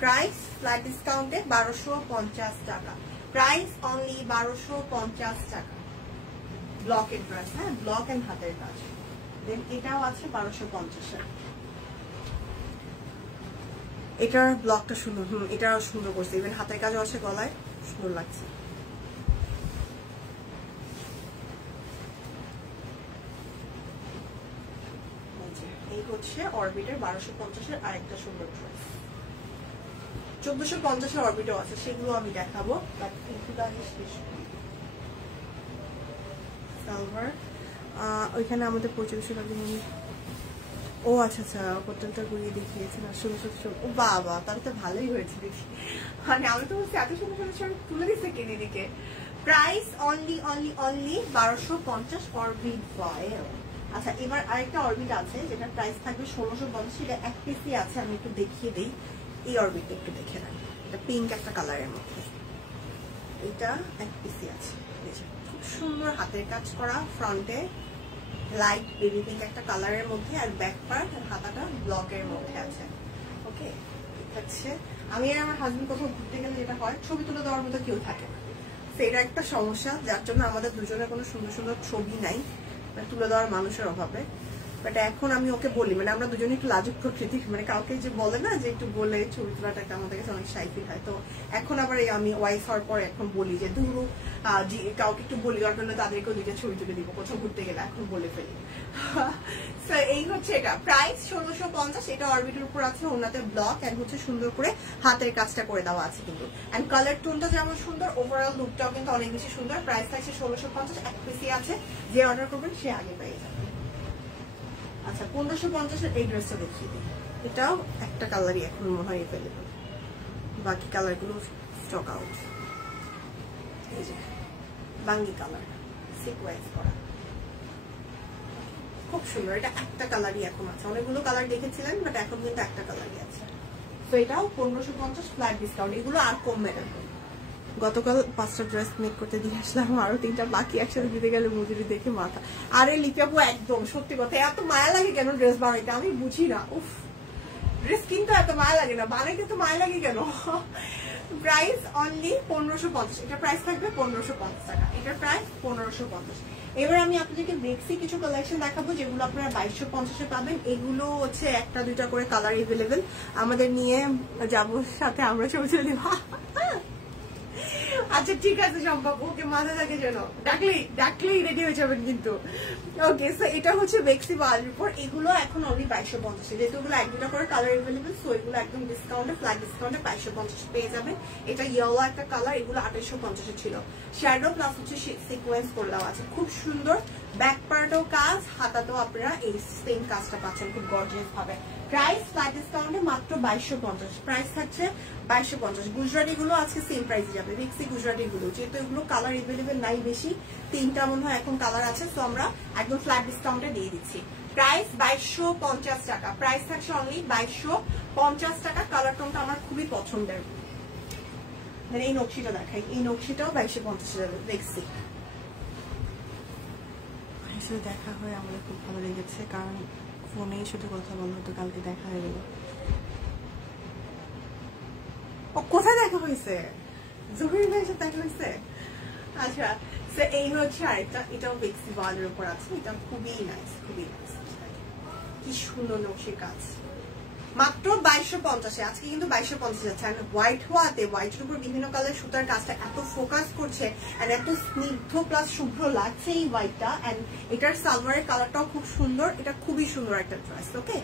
প্রাইস ফ্ল্যাট ডিসকাউন্টে 1250 টাকা, প্রাইস অনলি 1250 টাকা। ব্লকের ড্রেস, হ্যাঁ, ব্লক এন্ড হাতের কাজ। দেন এটাও আছে 1250-এর। এটার ব্লকটা সুন্দর, এটাও সুন্দর করছে, ইভেন হাতের কাজও আছে, গলায় সুন্দর লাগছে। এই হচ্ছে অরবিটের 1250-এর আরেকটা সুন্দর ড্রেস। 1450-এর অরবিটও আছে, সেগুলো আমি দেখাবো। সালোয়ার ওইখানে আমাদের 2500 টাকা। ও আচ্ছা আচ্ছা, হোটেলটা ঘুরিয়ে দেখিয়েছেন আর 1600। ও বাবা, তাহলে তো ভালোই হয়েছে দেখি। মানে আমি তো বলছি এত সুন্দর সুন্দর শাড়ি তুলে দিচ্ছে কিনে দিকে। প্রাইস অনলি অনলি অনলি 1250 অরবিট ওয়াল। আচ্ছা, এবার আরেকটা অরবিট আছে যেটা প্রাইস থাকবে 1650, এটা এক পিসই আছে, আমি একটু দেখিয়ে দিই। এই অরবিটটা একটু দেখে নেন, এটা পিঙ্ক একটা কালারের মধ্যে, এটা এক পিসই আছে। খুব সুন্দর হাতের কাজ করা, ফ্রন্টে লাইট বেবি পিঙ্ক একটা কালারের মধ্যে, আর ব্যাক পার্ট আর হাতাটা ব্লকের মধ্যে আছে। ওকে, হচ্ছে আমি আর আমার হাজবেন্ড কোথাও ঘুরতে গেলে যেটা হয়, ছবি তুলে দেওয়ার মতো কেউ থাকে না, সেটা একটা সমস্যা, যার জন্য আমাদের দুজনের কোনো সুন্দর সুন্দর ছবি নাই তুলে দেওয়ার মানুষের অভাবে। বাট এখন আমি ওকে বলি, মানে আমরা দুজনে একটু লাজুক প্রকৃতির, মানে কাউকে যে বলে না যে একটু বলে ছবি তোলাটা একটা আমাদের কাছে অনেক শাই ফিল হয়। তো এখন আবার আমি ওয়াইফ হওয়ার পর এখন বলি যে দূরু কাউকে একটু বলি, দরকার হলে তাদেরকেও দুইটা ছবি তুলে দিব কোথাও ঘুরতে গেলে, এখন বলে ফেলি। এই হচ্ছে এটা, প্রাইস 1650। এটা অরবিটের উপর আছে, ওনাতে ব্লক এন্ড হচ্ছে সুন্দর করে হাতের কাজটা করে দেওয়া আছে কিন্তু, এন্ড কালার টোনটা যেমন সুন্দর, ওভারঅল লুকটাও কিন্তু অনেক বেশি সুন্দর। প্রাইস থাকছে 1650, এক পিসি আছে, যে অর্ডার করবেন সে আগে পেয়ে যাবে। আচ্ছা, 1550-এর এই ড্রেসটা দেখিয়ে দিই, এটাও একটা কালারই এখন মনে হয় এভেলেবল, বাকি কালারগুলো স্টক আউট। এই যে বাঙ্গি কালার, সিকোয়েন্স করা, খুব সুন্দর। এটা একটা কালারই এখন আছে, অনেকগুলো কালার দেখেছিলেন বাট এখন কিন্তু একটা কালারই আছে। তো এটাও 1550 ফ্ল্যাট ডিসকাউন্ট। এগুলো আর কমবে না। গতকাল 5টা ড্রেস মেক করতে দিয়ে আসলাম, আরো 3টা বাকি, একসাথে দিতে গেলে মজুরি দেখে মাথা। আরে লিপিয়াপু, একদম সত্যি কথা, এত মায়া লাগে কেন ড্রেস বানাইতে আমি বুঝি না। উফ, ড্রেস কিনতে এত মায়া লাগে না, বানাইতে তো মায়া লাগে কেন। প্রাইস অনলি 1550, এটা প্রাইস থাকবে 1550 টাকা, এটার প্রাইস 1550। এবার আমি আপনাদেরকে বেক্সি কিছু কালেকশন দেখাবো যেগুলো আপনারা 2250-এ পাবেন। এগুলো হচ্ছে একটা দুইটা করে কালার এভেলেবেল, আমাদের নিয়ে যাবো সাথে, আমরা ছবি তুলে দিব। আচ্ছা ঠিক আছে সম্ভব, ওকে মাথা থাকে যেন, ডাকলেই রেডি হয়ে যাবেন কিন্তু। ওকে, সো এটা হচ্ছে বেক্সি ওয়ালের উপর, এগুলো এখন অনলি 2250, যেহেতু এগুলো এক দুটা করে কালার এভেলেবেল, সো এগুলো একদম ডিসকাউন্টে, ফ্ল্যাট ডিসকাউন্টে 2250 পেয়ে যাবেন। এটা ইয়েলো একটা কালার, এগুলো 2850 ছিল। শ্যাডো প্লাস হচ্ছে সিকোয়েন্স করে দেওয়া আছে, খুব সুন্দর। ব্যাক পার্টও কাজ, হাতাতেও আপনারা এই সেম কাজটা পাচ্ছেন খুব গর্জিয়াস ভাবে। প্রাইস ফ্ল্যাট ডিসকাউন্টে মাত্র 2250, প্রাইস থাকছে 2250। গুজরাটি গুলো আজকে সেম প্রাইসে যাবে, বেক্সি গুজরাটি গুলো, যেহেতু এগুলো কালার এভেলেবেল নাই বেশি, 3টা মনে হয় এখন কালার আছে, তো আমরা একদম ফ্ল্যাট ডিসকাউন্টে দিয়ে দিচ্ছি। প্রাইস 2250 টাকা, প্রাইস থাকছে অনলি 2250 টাকা। কালার টোনটা আমার খুবই পছন্দের, মানে এই নকশিটা দেখাই, এই নকশিটাও 2250 যাবে বেক্সি। আসলে দেখা হয় আমাদের খুব ভালো লেগেছে, কারণ ফোনেই শুধু কথা বলা হতো, কালকে দেখা হয়ে গেল। ও কোথায় দেখা হয়েছে? জহির ভাইয়ের সাথে দেখা হয়েছে। আচ্ছা, এই হচ্ছে আরেকটা, এটাও বেক্সি ওয়ালের উপর আছে, এটা খুবই নাইস, খুবই নাইস, কি সুন্দর নকশির কাজ। মাত্র 2250-এ, আজকে কিন্তু 2250 যাচ্ছে। আর হোয়াইট হওয়াতে, হোয়াইটের উপর বিভিন্ন কালার সুতার কাজটা এত ফোকাস করছে আর এত স্নিগ্ধ প্লাস শুভ্র লাগছে এই হোয়াইটটা। এন্ড এটার সালোয়ারের কালারটাও খুব সুন্দর, এটা খুবই সুন্দর একটা ড্রেস। ওকে,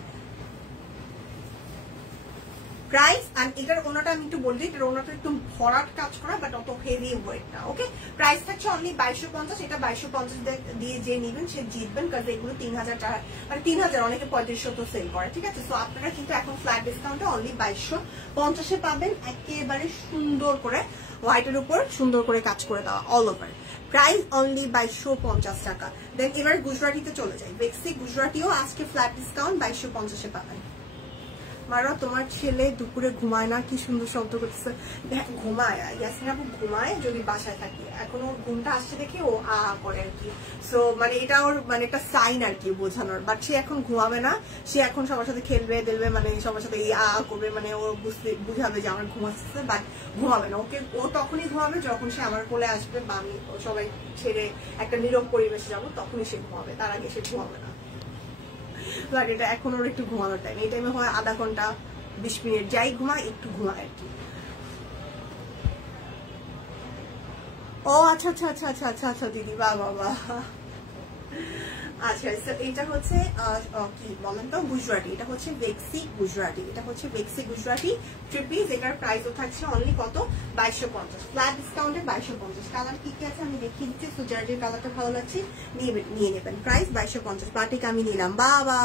প্রাইস আর এটার ওনাটা আমি একটু বলি, এটার ওনাটা একটু ভরাট কাজ করা বাট অত হেভি ওয়েট না। ওকে, প্রাইস থাকছে অনলি 2250। এটা 2250 দিয়ে যে নেবেন সে জিতবেন, কারণ এগুলো 3000 টাকা মানে 3000 অনেকে 3500 তো সেল করে, ঠিক আছে। সো আপনারা কিন্তু এখন ফ্ল্যাট ডিসকাউন্টে অনলি 2250 পাবেন, একেবারে সুন্দর করে হোয়াইটের উপর সুন্দর করে কাজ করে দেওয়া অল ওভার। প্রাইস অনলি 2250 টাকা। দেন এবার গুজরাটিতে চলে যাই। বেক্সি গুজরাটিও আজকে ফ্ল্যাট ডিসকাউন্ট 2250 পাবেন। মারা তোমার ছেলে দুপুরে ঘুমায় না, কি সুন্দর শব্দ করতেছে। ঘুমায়, ইয়াসমিন আপু ঘুমায় যদি বাসায় থাকি, এখন ওর ঘুমটা আসছে দেখে ও আ করে আর কি। সো মানে এটা ওর মানে একটা সাইন আর কি বোঝানোর, বাট সে এখন ঘুমাবে না, সে এখন সবার সাথে খেলবে দেলবে, মানে সবার সাথে এই আ করবে, মানে ও বুঝাবে যে আমার ঘুমাচ্ছে, বাট ঘুমাবে না। ওকে ও তখনই ঘুমাবে যখন সে আমার কোলে আসবে বা আমি সবাই ছেড়ে একটা নীরব পরিবেশে যাবো, তখনই সে ঘুমাবে, তার আগে সে ঘুমাবে না। বাট এটা এখন ওর একটু ঘুমানোর টাইম, এই টাইমে হয় আধা ঘন্টা 20 মিনিট যাই ঘুমায়, একটু ঘুমায় আর কি। ও আচ্ছা আচ্ছা আচ্ছা আচ্ছা আচ্ছা আচ্ছা দিদি, বাহ বাহ বাহ। আচ্ছা এটা হচ্ছে কি বলেন তো, গুজরাটি। এটা হচ্ছে বেক্সি গুজরাটি, এটা হচ্ছে বেক্সি গুজরাটি থ্রি পিস। এটার প্রাইসও থাকছে অনলি কত, 2250, ফ্ল্যাট ডিসকাউন্টে 2250। কালার কি কি আছে আমি দেখিয়ে দিচ্ছি, সো যার যে কালারটা ভালো লাগছে নিয়ে নেবেন। প্রাইস 2250। বাটিক আমি নিলাম, বাবা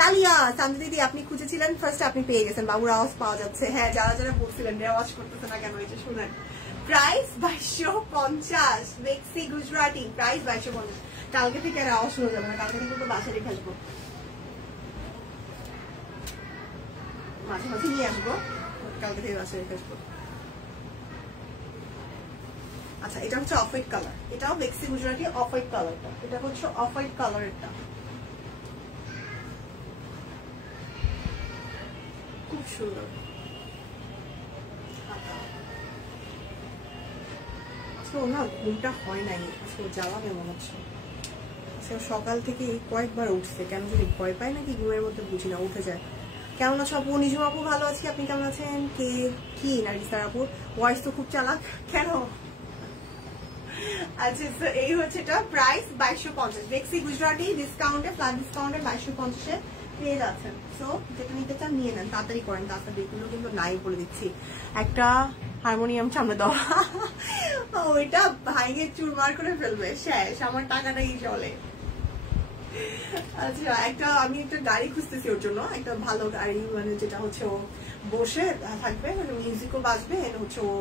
তালিয়া সামনে দিদি আপনি খুঁজেছিলেন ফার্স্ট, আপনি পেয়ে গেছেন। বাবুর আওয়াজ পাওয়া যাচ্ছে, হ্যাঁ যারা যারা বলছিলেন আওয়াজ করতেছে না কেন, এই যে শুনেন। প্রাইস 2250, বেক্সি গুজরাটি, প্রাইস 2250। কালকে থেকে আর আওয়াজ শোনা যাবে না, কালকে থেকে তো বাসায় রেখে আসবো, মাঝে মাঝে নিয়ে আসবো, কালকে থেকে বাসায় রেখে আসবো। আচ্ছা এটা হচ্ছে অফ হোয়াইট কালার, এটাও বেক্সি গুজরাটি অফ হোয়াইট কালারটা, এটা হচ্ছে অফ হোয়াইট কালারেরটা, খুব সুন্দর। আজকে না ঘুমটা হয় নাই, আজকে জ্বালাবে মনে হচ্ছে। সকাল থেকে কয়েকবার উঠছে, কেন যদি ভয় পায় নাকি ঘুমের মধ্যে বুঝি না, উঠে যায়। কেমন আছো আপু? নিজুম আপু ভালো আছি, আপনি কেমন আছেন? কে কি নারিসার আপু ভয়েস তো খুব চালাক কেন? আচ্ছা এই হচ্ছে এটা, প্রাইস 2250, বেক্সি গুজরাটি ডিসকাউন্টে ফ্ল্যাট ডিসকাউন্টে 2250 পেয়ে যাচ্ছেন। সো যেটা নিতে চান নিয়ে নেন, তাড়াতাড়ি করেন, তাড়াতাড়ি এগুলো কিন্তু নাই বলে দিচ্ছি। একটা হারমোনিয়াম সামনে দাও, ওইটা ভাইকে চুরমার করে ফেলবে, শেষ, আমার টাকাটাই চলে। আচ্ছা আমি একটা গাড়ি খুঁজতেছি ওর জন্য, একটা ভালো গাড়ি, মানে যেটা হচ্ছে ও বসে থাকবে, মিউজিকও বাজবে, হচ্ছে ও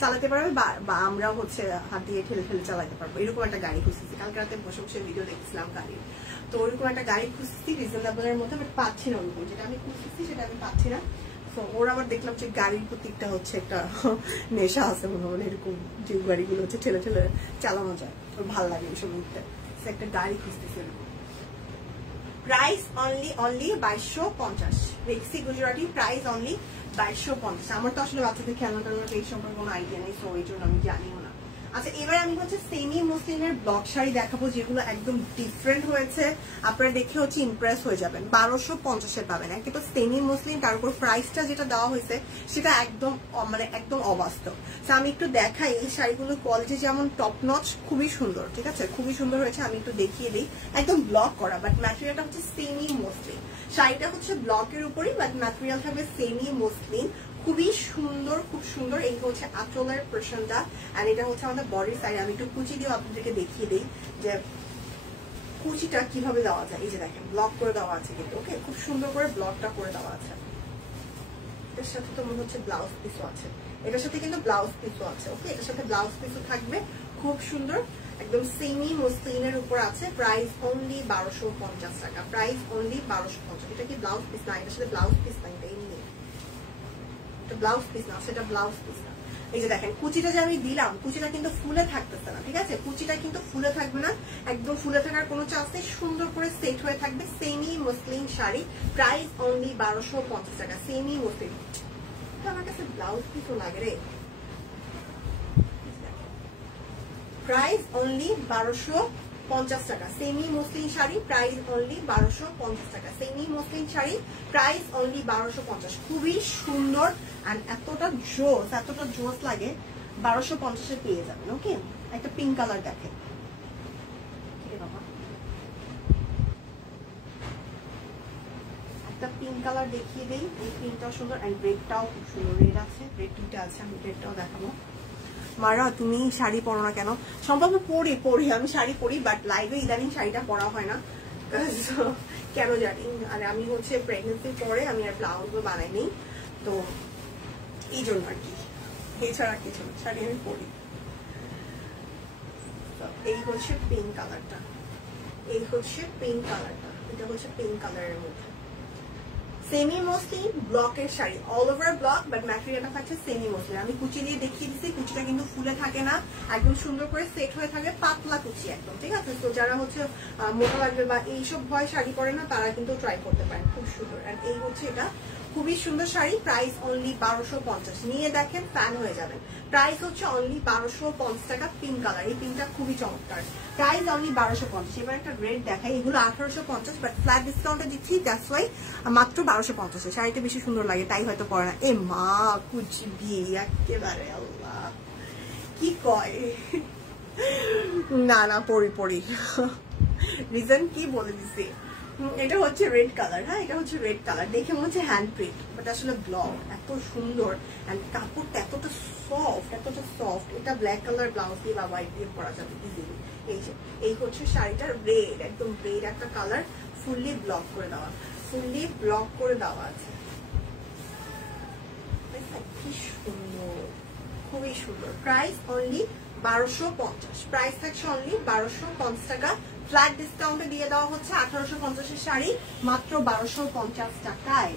চালাতে পারবে বা আমরাও হচ্ছে হাত দিয়ে ঠেলে ঠেলে চালাতে পারবো, এরকম একটা গাড়ি খুঁজতেছি। কালকে রাতে বসে বসে ভিডিও দেখছিলাম গাড়ির, তো ওরকম একটা গাড়ি খুঁজতেছি রিজনেবলের মধ্যে, বাট পাচ্ছি না ওরকম, যেটা আমি খুঁজতেছি সেটা আমি পাচ্ছি না। তো ওর আবার দেখলাম যে গাড়ির প্রতি একটা হচ্ছে একটা নেশা আছে মনে হয়, এরকম যে গাড়িগুলো হচ্ছে ঠেলে ঠেলে চালানো যায়, ওর ভালো লাগে এইসব মুহূর্তে, একটা গাড়ি খুঁজতেছি এরকম। প্রাইস অনলি 2250, বেক্সি গুজরাটি, প্রাইস অনলি 2250। আমার তো আসলে বাচ্চাদের খেলনা টেলনা এই সম্পর্কে কোনো আইডিয়া নেই, সো এই জন্য আমি জানিও না। আচ্ছা এবার আমি হচ্ছে সেমি মুসলিমের ব্লক শাড়ি দেখাবো, যেগুলো একদম ডিফারেন্ট হয়েছে, আপনারা দেখে হচ্ছে ইমপ্রেস হয়ে যাবেন। 1250 পাবেন, একে তো সেমি মুসলিম, তার উপর প্রাইসটা যেটা দেওয়া হয়েছে সেটা একদম মানে একদম অবাস্তব। আমি একটু দেখাই, এই শাড়িগুলোর কোয়ালিটি যেমন টপ নচ, খুবই সুন্দর, ঠিক আছে, খুবই সুন্দর হয়েছে। আমি একটু দেখিয়ে দিই, একদম ব্লক করা, বাট ম্যাটেরিয়ালটা হচ্ছে সেমি মুসলিম। শাড়িটা হচ্ছে ব্লকের উপরই, বাট ম্যাটেরিয়াল থাকবে সেমি মুসলিম, খুবই সুন্দর, খুব সুন্দর। এই হচ্ছে আঁচলের পোরশনটা, আর এটা হচ্ছে আমাদের বডির সাইড। আমি একটু কুচি দিয়ে আপনাদেরকে দেখিয়ে দিই যে কুচিটা কিভাবে দেওয়া যায়। এই যে দেখেন ব্লক করে দেওয়া আছে কিন্তু, ওকে, খুব সুন্দর করে ব্লকটা করে দেওয়া আছে। এটার সাথে তো মনে হচ্ছে ব্লাউজ পিসও আছে, এটার সাথে কিন্তু ব্লাউজ পিসও আছে, ওকে, এটার সাথে ব্লাউজ পিসও থাকবে, খুব সুন্দর, একদম সেমি মসলিনের উপর আছে। প্রাইস অনলি 1250 টাকা, প্রাইস অনলি 1250। এটা কি ব্লাউজ পিস না? এটার সাথে ব্লাউজ পিস না, এটা এমনি, এটা ব্লাউজ পিস না, সেটা ব্লাউজ পিস না। এই যে দেখেন কুচিটা যে আমি দিলাম, কুচিটা কিন্তু ফুলে থাকতেছে না, ঠিক আছে, কুচিটা কিন্তু ফুলে থাকবে না, একদম ফুলে থাকার কোনো চান্স নেই, সুন্দর করে সেট হয়ে থাকবে। Semi muslin sari, price only 1250 টাকা, সেমি মসলিন। আমার কাছে ব্লাউজ পিসও লাগে রে। প্রাইস অনলি 1250 টাকা, semi muslin sari, price only 1250 টাকা, semi muslin sari, price only 1250। খুবই সুন্দর আর এতটা জোস লাগে, 1250 পেয়ে যাবেন। ওকে, একটা পিঙ্ক কালার দেখেন, একটা পিঙ্ক পিঙ্ক কালার দেখিয়ে দিই। এই পিঙ্কটাও সুন্দর অ্যান্ড রেডটাও খুব সুন্দর, রেড আছে, রেড দুইটা আছে, আমি রেডটাও দেখাবো। মারা তুমি শাড়ি পরো না কেন? সম্ভব পরি আমি শাড়ি পরি, বাট লাইভে ইদানিং শাড়িটা পরা হয় না কেন জানি। আর আমি হচ্ছে প্রেগনেন্সির পরে আমি আর ব্লাউজও বানাইনি, তো এই জন্য আর কি, এছাড়া কিছু না, শাড়ি আমি পরি। এই হচ্ছে পিঙ্ক কালারটা, এই হচ্ছে পিঙ্ক কালারটা, এটা হচ্ছে পিঙ্ক কালারের মধ্যে সেমি মসলিন ব্লকের sari, all over block, but ম্যাটেরিয়ালটা থাকছে সেমি মসলিন। আমি কুচি দিয়ে দেখিয়ে দিচ্ছি, কুচিটা কিন্তু ফুলে থাকে না, একদম সুন্দর করে সেট হয়ে থাকে, পাতলা কুচি একদম, ঠিক আছে? তো যারা হচ্ছে মোটা লাগবে বা এইসব ভয় শাড়ি পরে না, তারা কিন্তু ট্রাই করতে পারেন, খুব সুন্দর। আর এই হচ্ছে এটা খুবই সুন্দর শাড়ি, প্রাইস অনলি 1250, নিয়ে দেখেন ফ্যান হয়ে যাবেন। প্রাইস হচ্ছে অনলি 1250 টাকা, পিঙ্ক কালার, এই পিঙ্কটা খুবই চমৎকার, প্রাইস অনলি 1250। এবার একটা রেড দেখাই, এগুলো 1850, বাট ফ্ল্যাট ডিসকাউন্টে দিচ্ছি, দ্যাটস ওয়াই মাত্র 1250। শাড়িটা বেশি সুন্দর লাগে তাই হয়তো পরে না। এ মা কুচবি একেবারে, আল্লাহ কি কয়, না না পরি রিজন কি বলে দিছি। এটা হচ্ছে রেড কালার, হ্যাঁ এটা হচ্ছে রেড কালার, দেখে মনে হচ্ছে হ্যান্ড প্রিন্ট, বাট আসলে ব্লক, এত সুন্দর অ্যান্ড কাপড়টা এতটা সফট। এটা ব্ল্যাক কালার ব্লাউজ দিয়ে বা হোয়াইট দিয়ে পরা যাবে ইজিলি। এই যে এই হচ্ছে শাড়িটার রেড, একদম রেড একটা কালার, ফুললি ব্লক করে দেওয়া আছে। কি সুন্দর, খুবই সুন্দর। প্রাইস অনলি 1250, প্রাইস থাকছে অনলি 1250 টাকা, ফ্ল্যাট ডিসকাউন্টে দিয়ে দেওয়া হচ্ছে 1850 এর শাড়ি মাত্র 1250 টাকায়।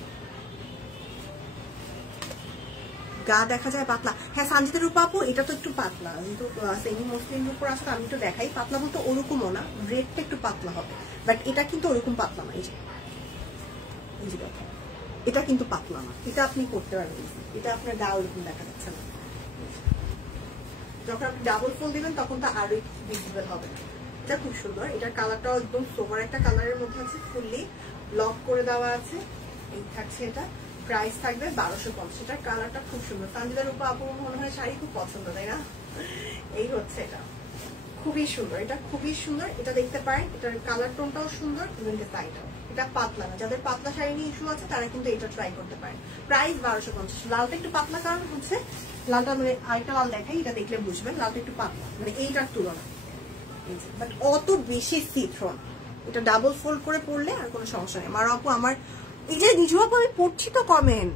গা দেখা যায় পাতলা, হ্যাঁ সানজিদের রূপা আপু এটা তো একটু পাতলা, কিন্তু সেমি মসলিনের উপর আসলে আমি একটু দেখাই, পাতলা বলতে ওরকমও না, রেডটা একটু পাতলা হবে, বাট এটা কিন্তু ওরকম পাতলা না। এই যে দেখো, এটা কিন্তু পাতলা না, এটা আপনি করতে পারবেন, এটা আপনার গা ওরকম দেখা যাচ্ছে না, যখন আপনি ডাবল ফোল্ড দিবেন তখন তো আরো ভিজিবল হবে। এটা খুব সুন্দর, এটার কালারটাও একদম সোবার একটা কালারের মধ্যে আছে, ফুললি ব্লক করে দেওয়া আছে, এই থাকছে এটা, প্রাইস থাকবে 1250। এটার কালারটা খুব সুন্দর, তানজিদার উপর আপু মনে হয় শাড়ি খুব পছন্দ, তাই না? এই হচ্ছে এটা, খুবই সুন্দর, এটা খুবই সুন্দর, এটা দেখতে পারেন, এটার কালার টোনটাও সুন্দর, এবং ডিজাইনটাও, এটা পাতলা না, যাদের পাতলা শাড়ি নিয়ে ইস্যু আছে তারা কিন্তু এটা ট্রাই করতে পারেন। প্রাইস 1250। লালটা একটু পাতলা, কারণ হচ্ছে লালটা মানে আরেকটা লাল দেখাই, এটা দেখলে বুঝবেন লালটা একটু পাতলা, মানে এইটার তুলনা, বাট অত বেশি সিথ্রন, এটা ডাবল ফোল্ড করে পরলে আর কোনো সমস্যা নেই। আমার আপু, আমার এই যে নিজু আপু আমি পড়ছি তো কমেন্ট,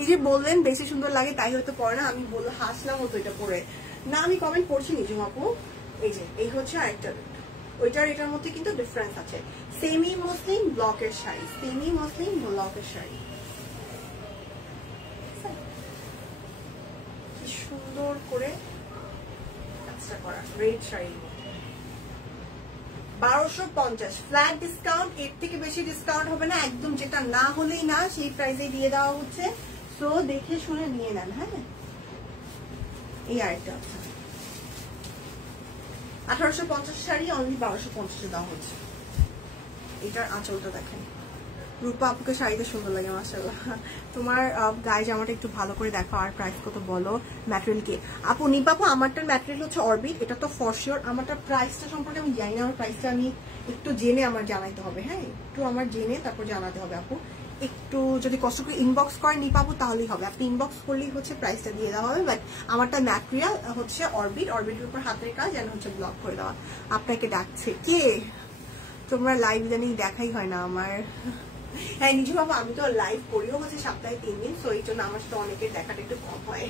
এই যে বললেন বেশি সুন্দর লাগে তাই হয়তো পরে না, আমি বললাম হাসলাম হতো এটা পরে না, আমি কমেন্ট পড়ছি নিজু আপু। এই যে এই হচ্ছে আরেকটা, ওইটার এটার মধ্যে কিন্তু ডিফারেন্স আছে, সেমি মসলিন ব্লকের শাড়ি, সেমি মসলিন ব্লকের শাড়ি, কি সুন্দর করে কাজটা করা, রেড শাড়ি 1250, ফ্ল্যাট ডিসকাউন্ট, এর থেকে বেশি ডিসকাউন্ট হবে না, একদম যেটা না হলেই না সেই প্রাইসে দিয়ে দেওয়া হচ্ছে, সো দেখে শুনে নিয়ে নেন। হ্যাঁ এই আরেকটা 1850 শাড়ি অনলি 1250 দেওয়া হচ্ছে। এটার আঁচলটা দেখেন, রূপা আপুকে শাড়িতে সুন্দর লাগে মাশাআল্লাহ। তোমার গায়ে জামাটা একটু ভালো করে দেখো, আর প্রাইস কত বলো, ম্যাটেরিয়াল কি আপু? নিপা আপু আমারটার ম্যাটেরিয়াল হচ্ছে অরবিট, এটা তো ফর শিওর। আমারটার প্রাইসটা সম্পর্কে আমি জানি না, আমার প্রাইসটা আমি একটু জেনে আমার জানাইতে হবে, হ্যাঁ একটু আমার জেনে তারপর জানাতে হবে আপু, একটু যদি কষ্ট করে ইনবক্স করেন নিপা আপু তাহলেই হবে, আপনি ইনবক্স করলেই হচ্ছে প্রাইসটা দিয়ে দেওয়া হবে। বাট আমারটা ম্যাটেরিয়াল হচ্ছে অরবিট, অরবিটের উপর হাতের কাজ, যেন হচ্ছে ব্লক করে দেওয়া। আপনাকে ডাকছে কে? তোমরা লাইভ জানি দেখাই হয় না আমার। হ্যাঁ নিজু বাবা, আমি তো লাইভ করিও হচ্ছে সপ্তাহে 3 দিন, সো এই জন্য আমার সাথে অনেকের দেখাটা একটু কম হয়,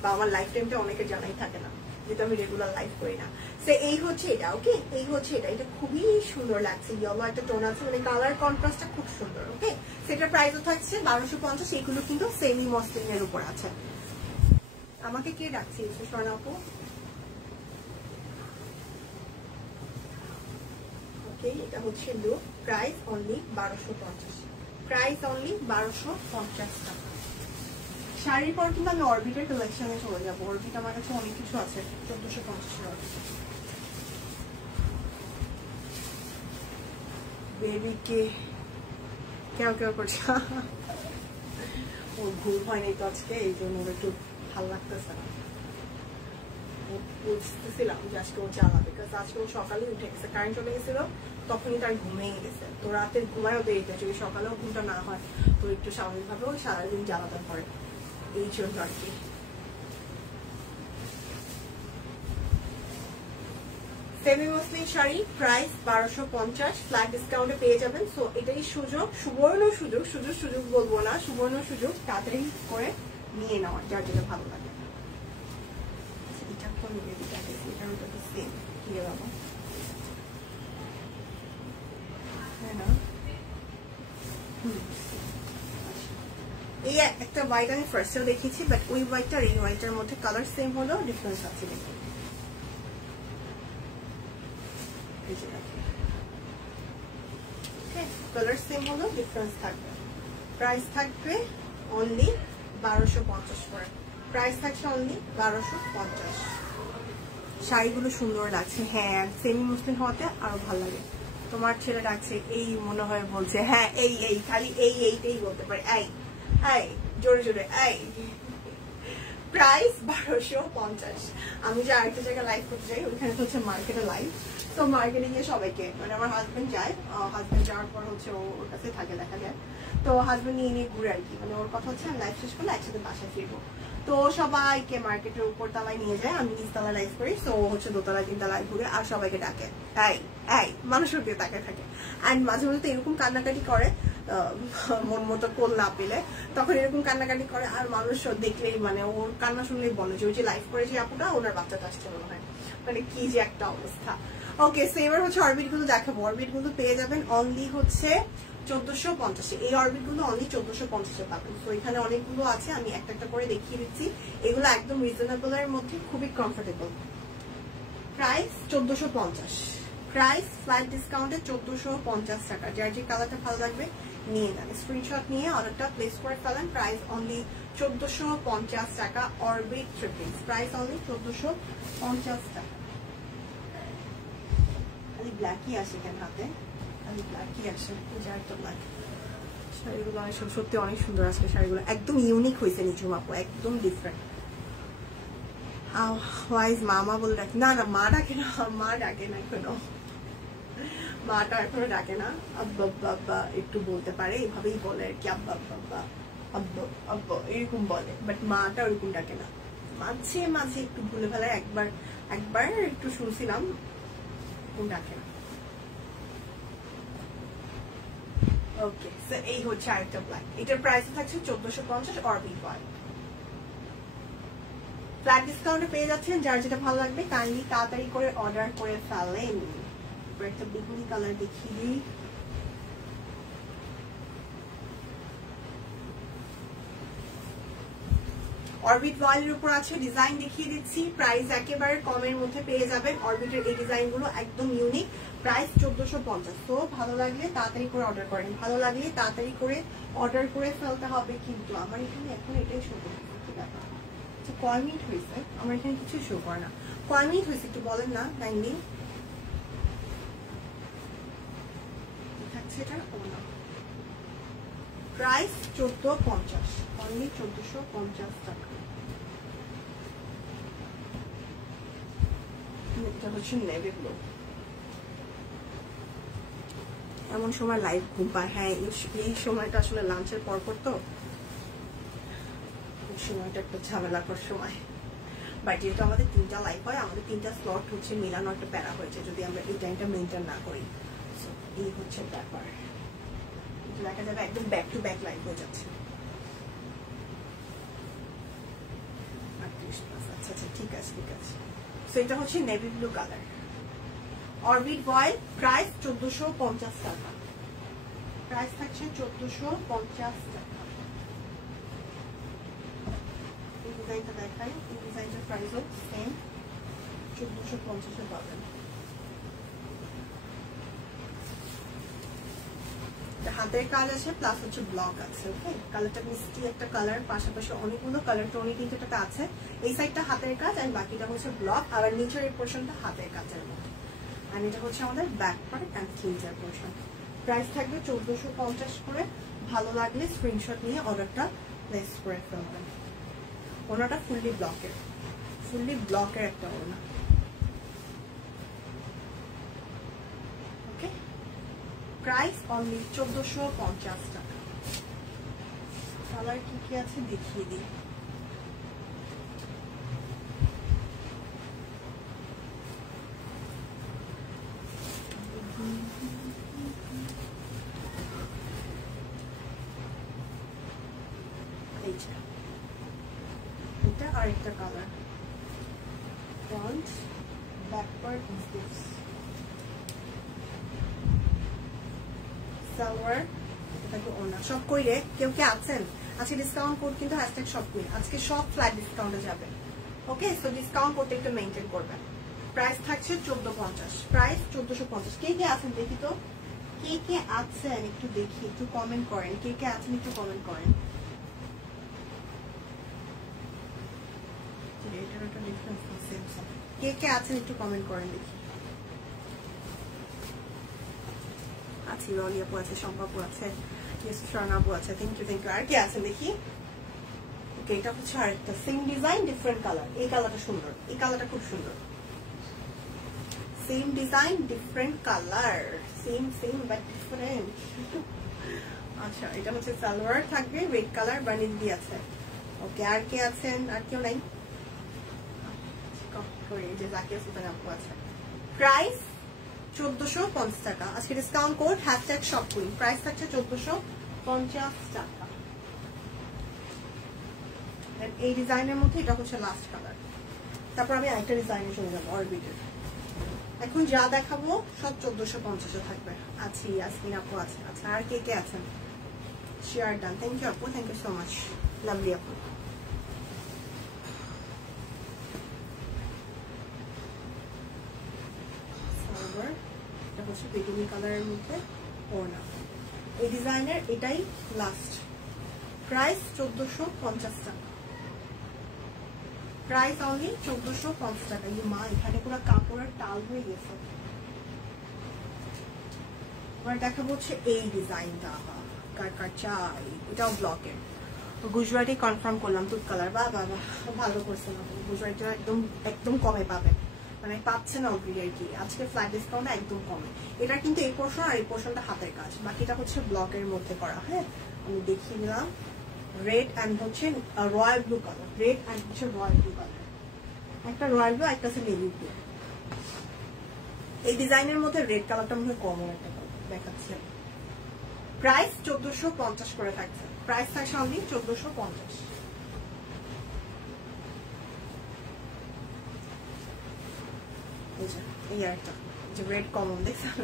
বা আমার লাইফ টাইমটা অনেকের জানাই থাকে না, যেহেতু আমি রেগুলার লাইভ করি না। সো এই হচ্ছে এটা, ওকে এই হচ্ছে এটা, এটা খুবই সুন্দর লাগছে, ইয়েলো একটা টোন আছে, মানে কালার কন্ট্রাস্টটা খুব সুন্দর। ওকে সেটার প্রাইসও থাকছে 1250, এইগুলো কিন্তু সেমি মসলিনের উপর আছে। আমাকে কে ডাকছে স্বর্ণা আপু? এটা হচ্ছে look, price only 1250, price only 1250 টাকা। শাড়ির পর কিন্তু আমি অরবিটের কালেকশনে চলে যাবো, অরবিট আমার কাছে অনেক কিছু আছে, 1450 অরবিট। বেবিকে কেউ কেউ করছে, ওর ঘুম হয়নি তো আজকে, এই জন্য ওর একটু ভালো লাগতেছে না, ও বুঝতেছিলাম যে আজকে ও জ্বালাবে, বিকজ আজকে ও সকালে উঠে গেছে, কারেন্ট চলে গেছিল, তখনই তার ঘুমিয়ে গেছে। তো রাতের ঘুমায়ও দেরিতে, যদি সকালেও ঘুমটা না হয় তো একটু স্বাভাবিকভাবে ও সারাদিন জ্বালাতে পারে, এই জন্য আর কি। Semi muslin sari, price 1250, flat ডিসকাউন্টে পেয়ে যাবেন। সো এটাই সুযোগ, সুবর্ণ সুযোগ, সুযোগ বলবো না, সুবর্ণ সুযোগ, তাড়াতাড়ি করে নিয়ে নেওয়া যার যেটা ভালো লাগে। এটা কোন এটা তো সেম কি বাবা, হ্যাঁ না? এই একটা হোয়াইট আমি ফার্স্টেও দেখিয়েছি, বাট ওই হোয়াইটটার এই হোয়াইটের মধ্যে কালার সেম হলো, ডিফারেন্স আছে দেখুন। কালার সেম হলো, ডিফারেন্স থাকবে। প্রাইস থাকবে অনলি 1250 করে, প্রাইস থাকছে অনলি 1250। শাড়িগুলো সুন্দর লাগছে, হ্যাঁ সেমি মুসলিম হওয়াতে আরো ভালো লাগে। তোমার ছেলে ডাকছে, এই মনে হয় বলছে, হ্যাঁ এই খালি এইটাই বলতে পারে, এই জোরে জোরে এই। প্রাইস 1250। আমি যে আরেকটা জায়গায় লাইভ করতে যাই, ওইখানে হচ্ছে মার্কেটে লাইভ। তো মার্কেটে গিয়ে সবাইকে, মানে আমার হাজবেন্ড যায়, হাজবেন্ড যাওয়ার পর হচ্ছে ওর কাছে থাকে, দেখা যায়। তো হাজবেন্ড নিয়ে ঘুরে আর কি, মানে ওর কথা হচ্ছে আমি লাইভ শেষ করলে একসাথে বাসায় ফিরবো। তো সবাইকে মার্কেটের উপর তলায় নিয়ে যায়, আমি নিচতলা লাইভ করি। তো হচ্ছে দোতলা তিনতলায় ঘুরে আর সবাইকে ডাকে, এই মানুষের দিয়ে তাকে থাকে। অ্যান্ড মাঝে মাঝে এরকম কান্নাকাটি করে, মন মতো কোল না পেলে তখন এরকম কান্নাকাটি করে। আর মানুষ দেখলেই, মানে ওর কান্না শুনলেই বলে যে ওই যে লাইভ করে যে আপুটা, ওনার বাচ্চাটা আসছে মনে হয়, মানে কি যে একটা অবস্থা। ওকে, সো এবার হচ্ছে অরবিট গুলো দেখাবো। অরবিট গুলো পেয়ে যাবেন অনলি হচ্ছে 1450। এই অরবিট গুলো অনলি 1450 পাবেন। তো এখানে অনেকগুলো আছে, আমি একটা একটা করে দেখিয়ে দিচ্ছি। এগুলো একদম রিজনেবল এর মধ্যে, খুবই কমফোর্টেবল। প্রাইস 1450, প্রাইস ফ্ল্যাট ডিসকাউন্টে 1450 টাকা। যার যে কালারটা ভালো লাগবে নিয়ে নেন, স্ক্রিনশট নিয়ে অর্ডারটা প্লেস করে ফেলেন। প্রাইস অনলি 1450 টাকা। অরবিট ট্রিপল প্রাইস অনলি 1450 টাকা। খালি ব্ল্যাকই আসে কেন হাতে, খালি ব্ল্যাকই আসে, যার তো ব্ল্যাক। শাড়িগুলো সত্যি অনেক সুন্দর আজকে, শাড়িগুলো একদম ইউনিক হয়েছে নিঝুম আপু, একদম ডিফারেন্ট। ওয়াইজ মামা বলে ডাকে, না মা ডাকে না, মা ডাকে না এখনো, মাটা এখনো ডাকে না। আব্বা আব্বা একটু বলতে পারে, এভাবেই বলে আর কি, আব্বা আব্বা আব্বা আব্বা এরকম বলে, বাট মাটা ওরকম ডাকে না। মাঝে মাঝে একটু ভুলে ফেলার, একবার একটু শুনছিলাম, ডাকে না। ওকে, এই হচ্ছে আরেকটা ব্ল্যাক, এটার প্রাইস থাকছে 1450 অরবিট বয়। ফ্ল্যাট ডিসকাউন্টে পেয়ে যাচ্ছেন, যার যেটা ভালো লাগবে কাইন্ডলি তাড়াতাড়ি করে অর্ডার করে ফেলেন। একটা বেগুনি কালার দেখিয়ে দিই, অরবিট ভয়েলের উপর আছে, ডিজাইন দেখিয়ে দিচ্ছি। প্রাইস একেবারে কমের মধ্যে পেয়ে যাবেন। অরবিটের এই ডিজাইন গুলো একদম ইউনিক, প্রাইস 1450। তো ভালো লাগলে তাড়াতাড়ি করে অর্ডার করেন, ভালো লাগলে তাড়াতাড়ি করে অর্ডার করে ফেলতে হবে। কিন্তু আমার এখানে এখন এটাই শো করে, কয় মিনিট হয়েছে আমার এখানে কিছু শো করে না, কয় মিনিট হয়েছে একটু বলেন না কাইন্ডলি। থাকছে এটা প্রাইস 1450, অনলি 1450 টাকা। এটা হচ্ছে নেভি ব্লু। এমন সময় লাইভ ঘুম পায়, হ্যাঁ এই সময়টা আসলে লাঞ্চের পর তো সময়টা একটা ঝামেলাকর সময়। বাট যেহেতু আমাদের 3টা লাইভ হয়, আমাদের 3টা স্লট হচ্ছে মিলানো একটা প্যারা হয়েছে যদি আমরা এই টাইমটা মেনটেন না করি। এই হচ্ছে ব্যাপার, দেখা যাবে একদম ব্যাক টু ব্যাক লাইভ হয়ে যাচ্ছে। আচ্ছা ঠিক আছে। সো এটা হচ্ছে নেভি ব্লু কালার, অরবিট ভয়েল, প্রাইস 1450 টাকা। প্রাইস থাকছে 1450 টাকা। এই ডিজাইনটা দেখাই, এই ডিজাইনটার প্রাইসও সেম 1450 পাবেন। হাতের কাজ আছে, প্লাস হচ্ছে ব্লক আছে। ওকে, কালারটা মিষ্টি একটা কালার, পাশাপাশি অনেকগুলো কালার টোনি তিনটা আছে। এই সাইডটা হাতের কাজ আর বাকিটা হচ্ছে ব্লক, আর নিচের এই পোর্শনটা হাতের কাজের মতো। আর এটা হচ্ছে আমাদের ব্যাক পার্ট অ্যান্ড স্লিভসের পোর্শন। প্রাইস থাকবে 1450 করে। ভালো লাগলে স্ক্রিনশট নিয়ে অর্ডারটা প্লেস করে ফেলবেন। ওনাটা ফুললি ব্লকের, ফুললি ব্লকের একটা ওড়না। ওকে, প্রাইস অনলি 1450 টাকা। কালার কি কি আছে দেখিয়ে দিই। এটা আরেকটা colour, front backward is this. Salwar, এটাকে ওড়না। সব কইরে কেউ কে আছেন? আজকে ডিসকাউন্ট কোড কিন্তু হ্যাশট্যাগ সব কই, আজকে সব ফ্ল্যাট ডিসকাউন্টে যাবে। ওকে, সো ডিসকাউন্ট কোডটা একটু মেইনটেইন করবেন। প্রাইস থাকছে 1450, প্রাইস 1450। কে কে আছেন দেখি তো, কে কে আছেন একটু দেখি, একটু কমেন্ট করেন। কে কে আছেন একটু কমেন্ট করেন। কে কে আছেন একটু কমেন্ট করেন দেখি। আছি, রলি আপু আছে, সম্পাপু আছে, স্বর্ণাপু আছে। Thank you, thank you. আর কে আছেন দেখি। ওকে, এটা হচ্ছে আরেকটা সেম ডিজাইন ডিফারেন্ট কালার। এই কালারটা সুন্দর, এই কালারটা খুব সুন্দর। Same design different colour, same same but different. আচ্ছা, এটা হচ্ছে সালোয়ার থাকবে রেড কালার, বানিয়ে দিয়ে আছে। ওকে, আর কে আছেন? আর কেউ নাই? প্রাইস 1450 টাকা। আজকে discount code hashtag shop queen. Price থাকছে 1450 টাকা। এই ডিজাইনের মধ্যে এটা হচ্ছে লাস্ট কালার। তারপর আমি আরেকটা ডিজাইনে চলে যাবো অরবিটের। এখন যা দেখাবো সব 1450 থাকবে। আছি, ইয়াসমিন আপু আছে। আচ্ছা, আর কে কে আছেন? Share done. থ্যাংক ইউ আপু, thank you so much, lovely আপু। এটা হচ্ছে বেগুনি কালারের মধ্যে ওড়না। এই ডিজাইনের এটাই লাস্ট। প্রাইস 1450 টাকা। প্রাইস অনলি 1450 টাকা। এই মা, এখানে পুরো কাপড়ের টাল হয়ে গেছে। এবার দেখাবো হচ্ছে এই ডিজাইনটা, কার কার চাই। এটাও ব্লকের, গুজরাটি কনফার্ম করলাম, দুধ কালার। বা বাবা, ভালো করছে না, গুজরাটিটা একদম একদম কমে পাবে, মানে পাচ্ছে না অলরেডি আর কি। আজকে ফ্ল্যাট ডিসকাউন্ট একদম কমে। এটা কিন্তু এই পোর্শন আর এই পোর্শনটা হাতের কাজ, বাকিটা হচ্ছে ব্লকের মধ্যে করা। হ্যাঁ, আমি দেখিয়ে দিলাম। রেড অ্যান্ড হচ্ছে royal blue colour, red and হচ্ছে রয়্যাল ব্লু কালার। একটা রয়্যাল ব্লু, একটা হচ্ছে নেভি ব্লু। এই ডিজাইনের মধ্যে রেড কালারটা মনে হয় কমন একটা দেখাচ্ছে। প্রাইস 1450 করে থাকছে। প্রাইস থাকছে অনলি 1450। এই একটা যে রেড কমন দেখছেন,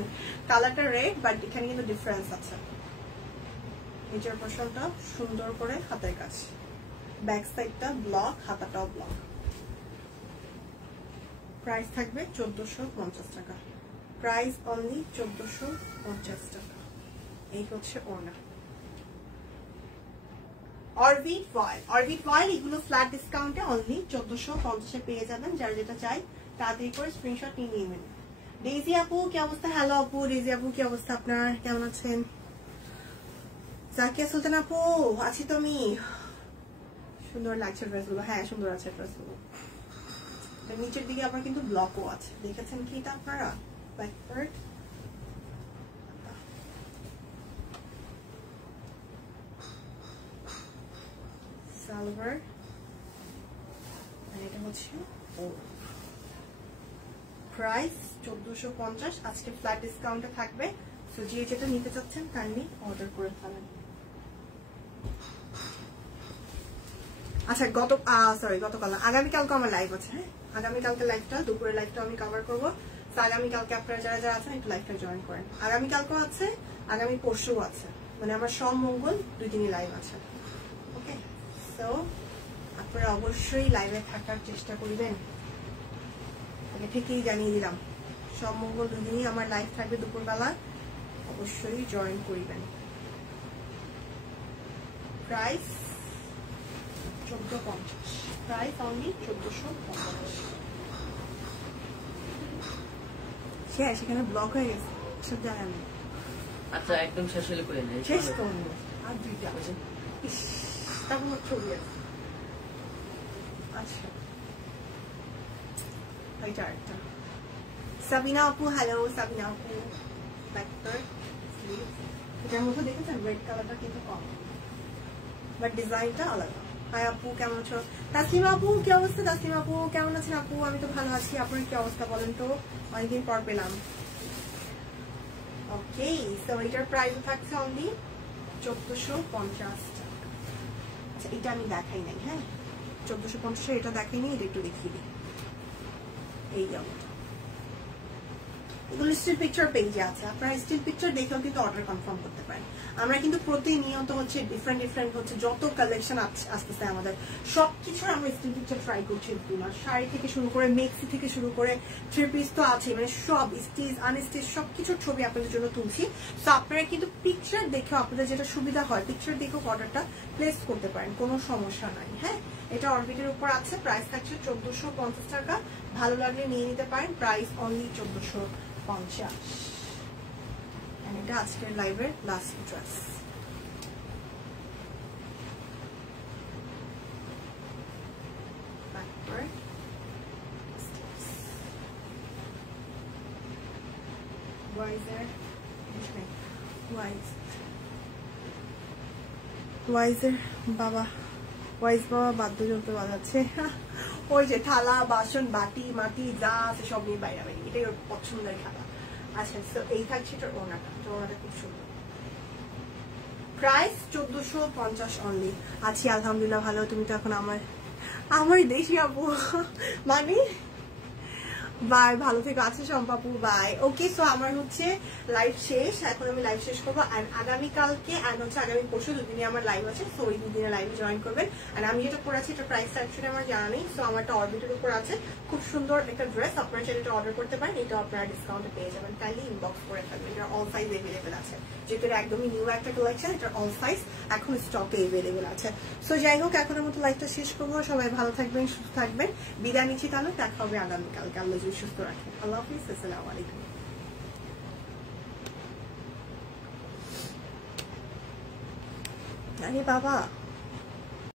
কালারটা রেড বাট এখানে কিন্তু ডিফারেন্স আছে। নিচের পোর্শনটা সুন্দর করে হাতের কাজ, ব্যাক সাইডটা ব্লক, হাতাটাও ব্লক। প্রাইস থাকবে 1450 টাকা। প্রাইস অনলি 1450 টাকা। এই হচ্ছে ওড়না। অরবিট ফয়েল, অরবিট ফয়েল এগুলো ফ্ল্যাট ডিসকাউন্টে অনলি 1450 পেয়ে যাবেন। যার যেটা চাই তাড়াতাড়ি করে স্ক্রিনশট নিয়ে নেবেন। ডেইজি আপু কি অবস্থা? হ্যালো আপু, ডেইজি আপু কি অবস্থা আপনার? কেমন আছেন? জাকিয়া সুলতান আপু, আছি তুমি। সুন্দর লাগছে ড্রেসগুলো। হ্যাঁ, সুন্দর আছে ড্রেসগুলো। নিচের দিকে আবার কিন্তু ব্লকও আছে, দেখেছেন কি এটা আপনারা? ব্যাকওয়ার্ড সালোয়ার, এটা হচ্ছে প্রাইস 1450। আজকে ফ্ল্যাট ডিসকাউন্টে থাকবে। সো যে যেটা নিতে চাচ্ছেন কাইন্ডলি অর্ডার করে ফেলেন। আচ্ছা, গতকাল আগামীকালকে আমার লাইভ আছে। হ্যাঁ, আগামীকালকে লাইভটা, দুপুরের লাইভটা আমি কভার করবো। তো আগামীকালকে আপনারা যারা যারা আছেন একটু লাইভটা জয়েন করেন। আগামীকালকেও আছে, আগামী পরশুও আছে, মানে আমার সোম মঙ্গল 2 দিনই লাইভ আছে। ওকে, সো আপনারা অবশ্যই লাইভে থাকার চেষ্টা করবেন। আগে থেকেই জানিয়ে দিলাম, সোম মঙ্গল 2 দিনই আমার লাইভ থাকবে দুপুরবেলা, অবশ্যই জয়েন করবেন। Price 1450, price only 1450। সেখানে ব্লক হয়ে গেছে, সব জানেন। আচ্ছা, একদম শেষ হলে করে নেই, শেষ তো আর 2টা তারপর ছবি আছে। আচ্ছা, ওইটা আরেকটা সাবিনা আপু, হ্যালো সাবিনা আপু। এটার মধ্যে দেখেছেন রেড কালারটা কিন্তু কম, বাট ডিজাইনটা আলাদা। হাই আপু, কেমন আছো? তাসলিমা আপু কি অবস্থা? তাসলিমা আপু কেমন আছেন? আপু আমি তো ভালো আছি, আপনার কি অবস্থা বলেন তো? অনেকদিন পর পেলাম। ওকে, সো এটার প্রাইস থাকছে অনলি 1450 টাকা। আচ্ছা এটা আমি দেখাই নাই, হ্যাঁ 1450 এটা দেখাইনি, এটা একটু দেখিয়ে দিই। এই যেমন এগুলো স্টিল পিকচার পেজে আছে, আপনারা স্টিল পিকচার দেখেও কিন্তু অর্ডার কনফার্ম করতে পারেন। আমরা কিন্তু প্রতিনিয়ত হচ্ছে ডিফারেন্ট হচ্ছে যত কালেকশন আসতেছে আমাদের সবকিছু আমরা স্টিল পিকচার ট্রাই করছি। শাড়ি থেকে শুরু করে মেক্সি থেকে শুরু করে থ্রি পিস তো আছে, মানে সব স্টিচ আনস্টিচ সবকিছুর ছবি আপনাদের জন্য তুলছি। তো আপনারা কিন্তু পিকচার দেখেও আপনাদের যেটা সুবিধা হয় পিকচার দেখেও অর্ডারটা প্লেস করতে পারেন, কোনো সমস্যা নাই। হ্যাঁ এটা অরবিটের উপর আছে, প্রাইস থাকছে 1450 টাকা। ভালো লাগলে নিয়ে নিতে পারেন, প্রাইস অনলি 1450। এটা আজকের লাইভের লাস্ট ড্রেস। ওয়াইজের বাবা, ওয়াইজ বাবা বাদ্যযন্ত্র বাজাচ্ছে। ওই যে থালা বাসন বাটি মাটি যা আছে সব নিয়ে বাইরে বাইরে, এটাই ওর পছন্দের খেলা। আচ্ছা তো এই থাকছে এটার ওনাটা, তো ওনাটা খুব সুন্দর। Price 1450 only. আছি আলহামদুলিল্লাহ ভালো, তুমি তো এখন আমার দেশি আপু মানে বাই, ভালো থেকে আছে সম্পাপু, বাই। ওকে সো আমার হচ্ছে লাইভ শেষ, এখন আমি লাইভ শেষ করবো। আর আগামীকালকে আর হচ্ছে আগামী পরশু দুদিনে আমার লাইভ আছে, সো ওই দুদিনে লাইভে জয়েন করবেন। আর আমি যেটা পড়াচ্ছি এটা প্রাইস অ্যাকচুয়ালি আমার জানা নেই, সো আমারটা অরবিটের উপর আছে, খুব সুন্দর একটা ড্রেস। আপনারা চাইলে এটা অর্ডার করতে পারেন, এটা আপনারা ডিসকাউন্টে পেয়ে যাবেন, কাইন্ডলি ইনবক্স করে থাকবেন। এটা অল সাইজ এভেলেবেল আছে, যেহেতু এটা একদমই নিউ একটা কালেকশন, এটা অল সাইজ এখন স্টকে এভেলেবেল আছে। সো যাই হোক এখনের মতো লাইভটা শেষ করবো, সবাই ভালো থাকবেন সুস্থ থাকবেন, বিদায় নিচ্ছি, তাহলে দেখা হবে আগামীকালকে। আল্লাহ সুস্থ রাখেন, আল্লাহ হাফিজ, আসসালামু আলাইকুম। আরে বাবা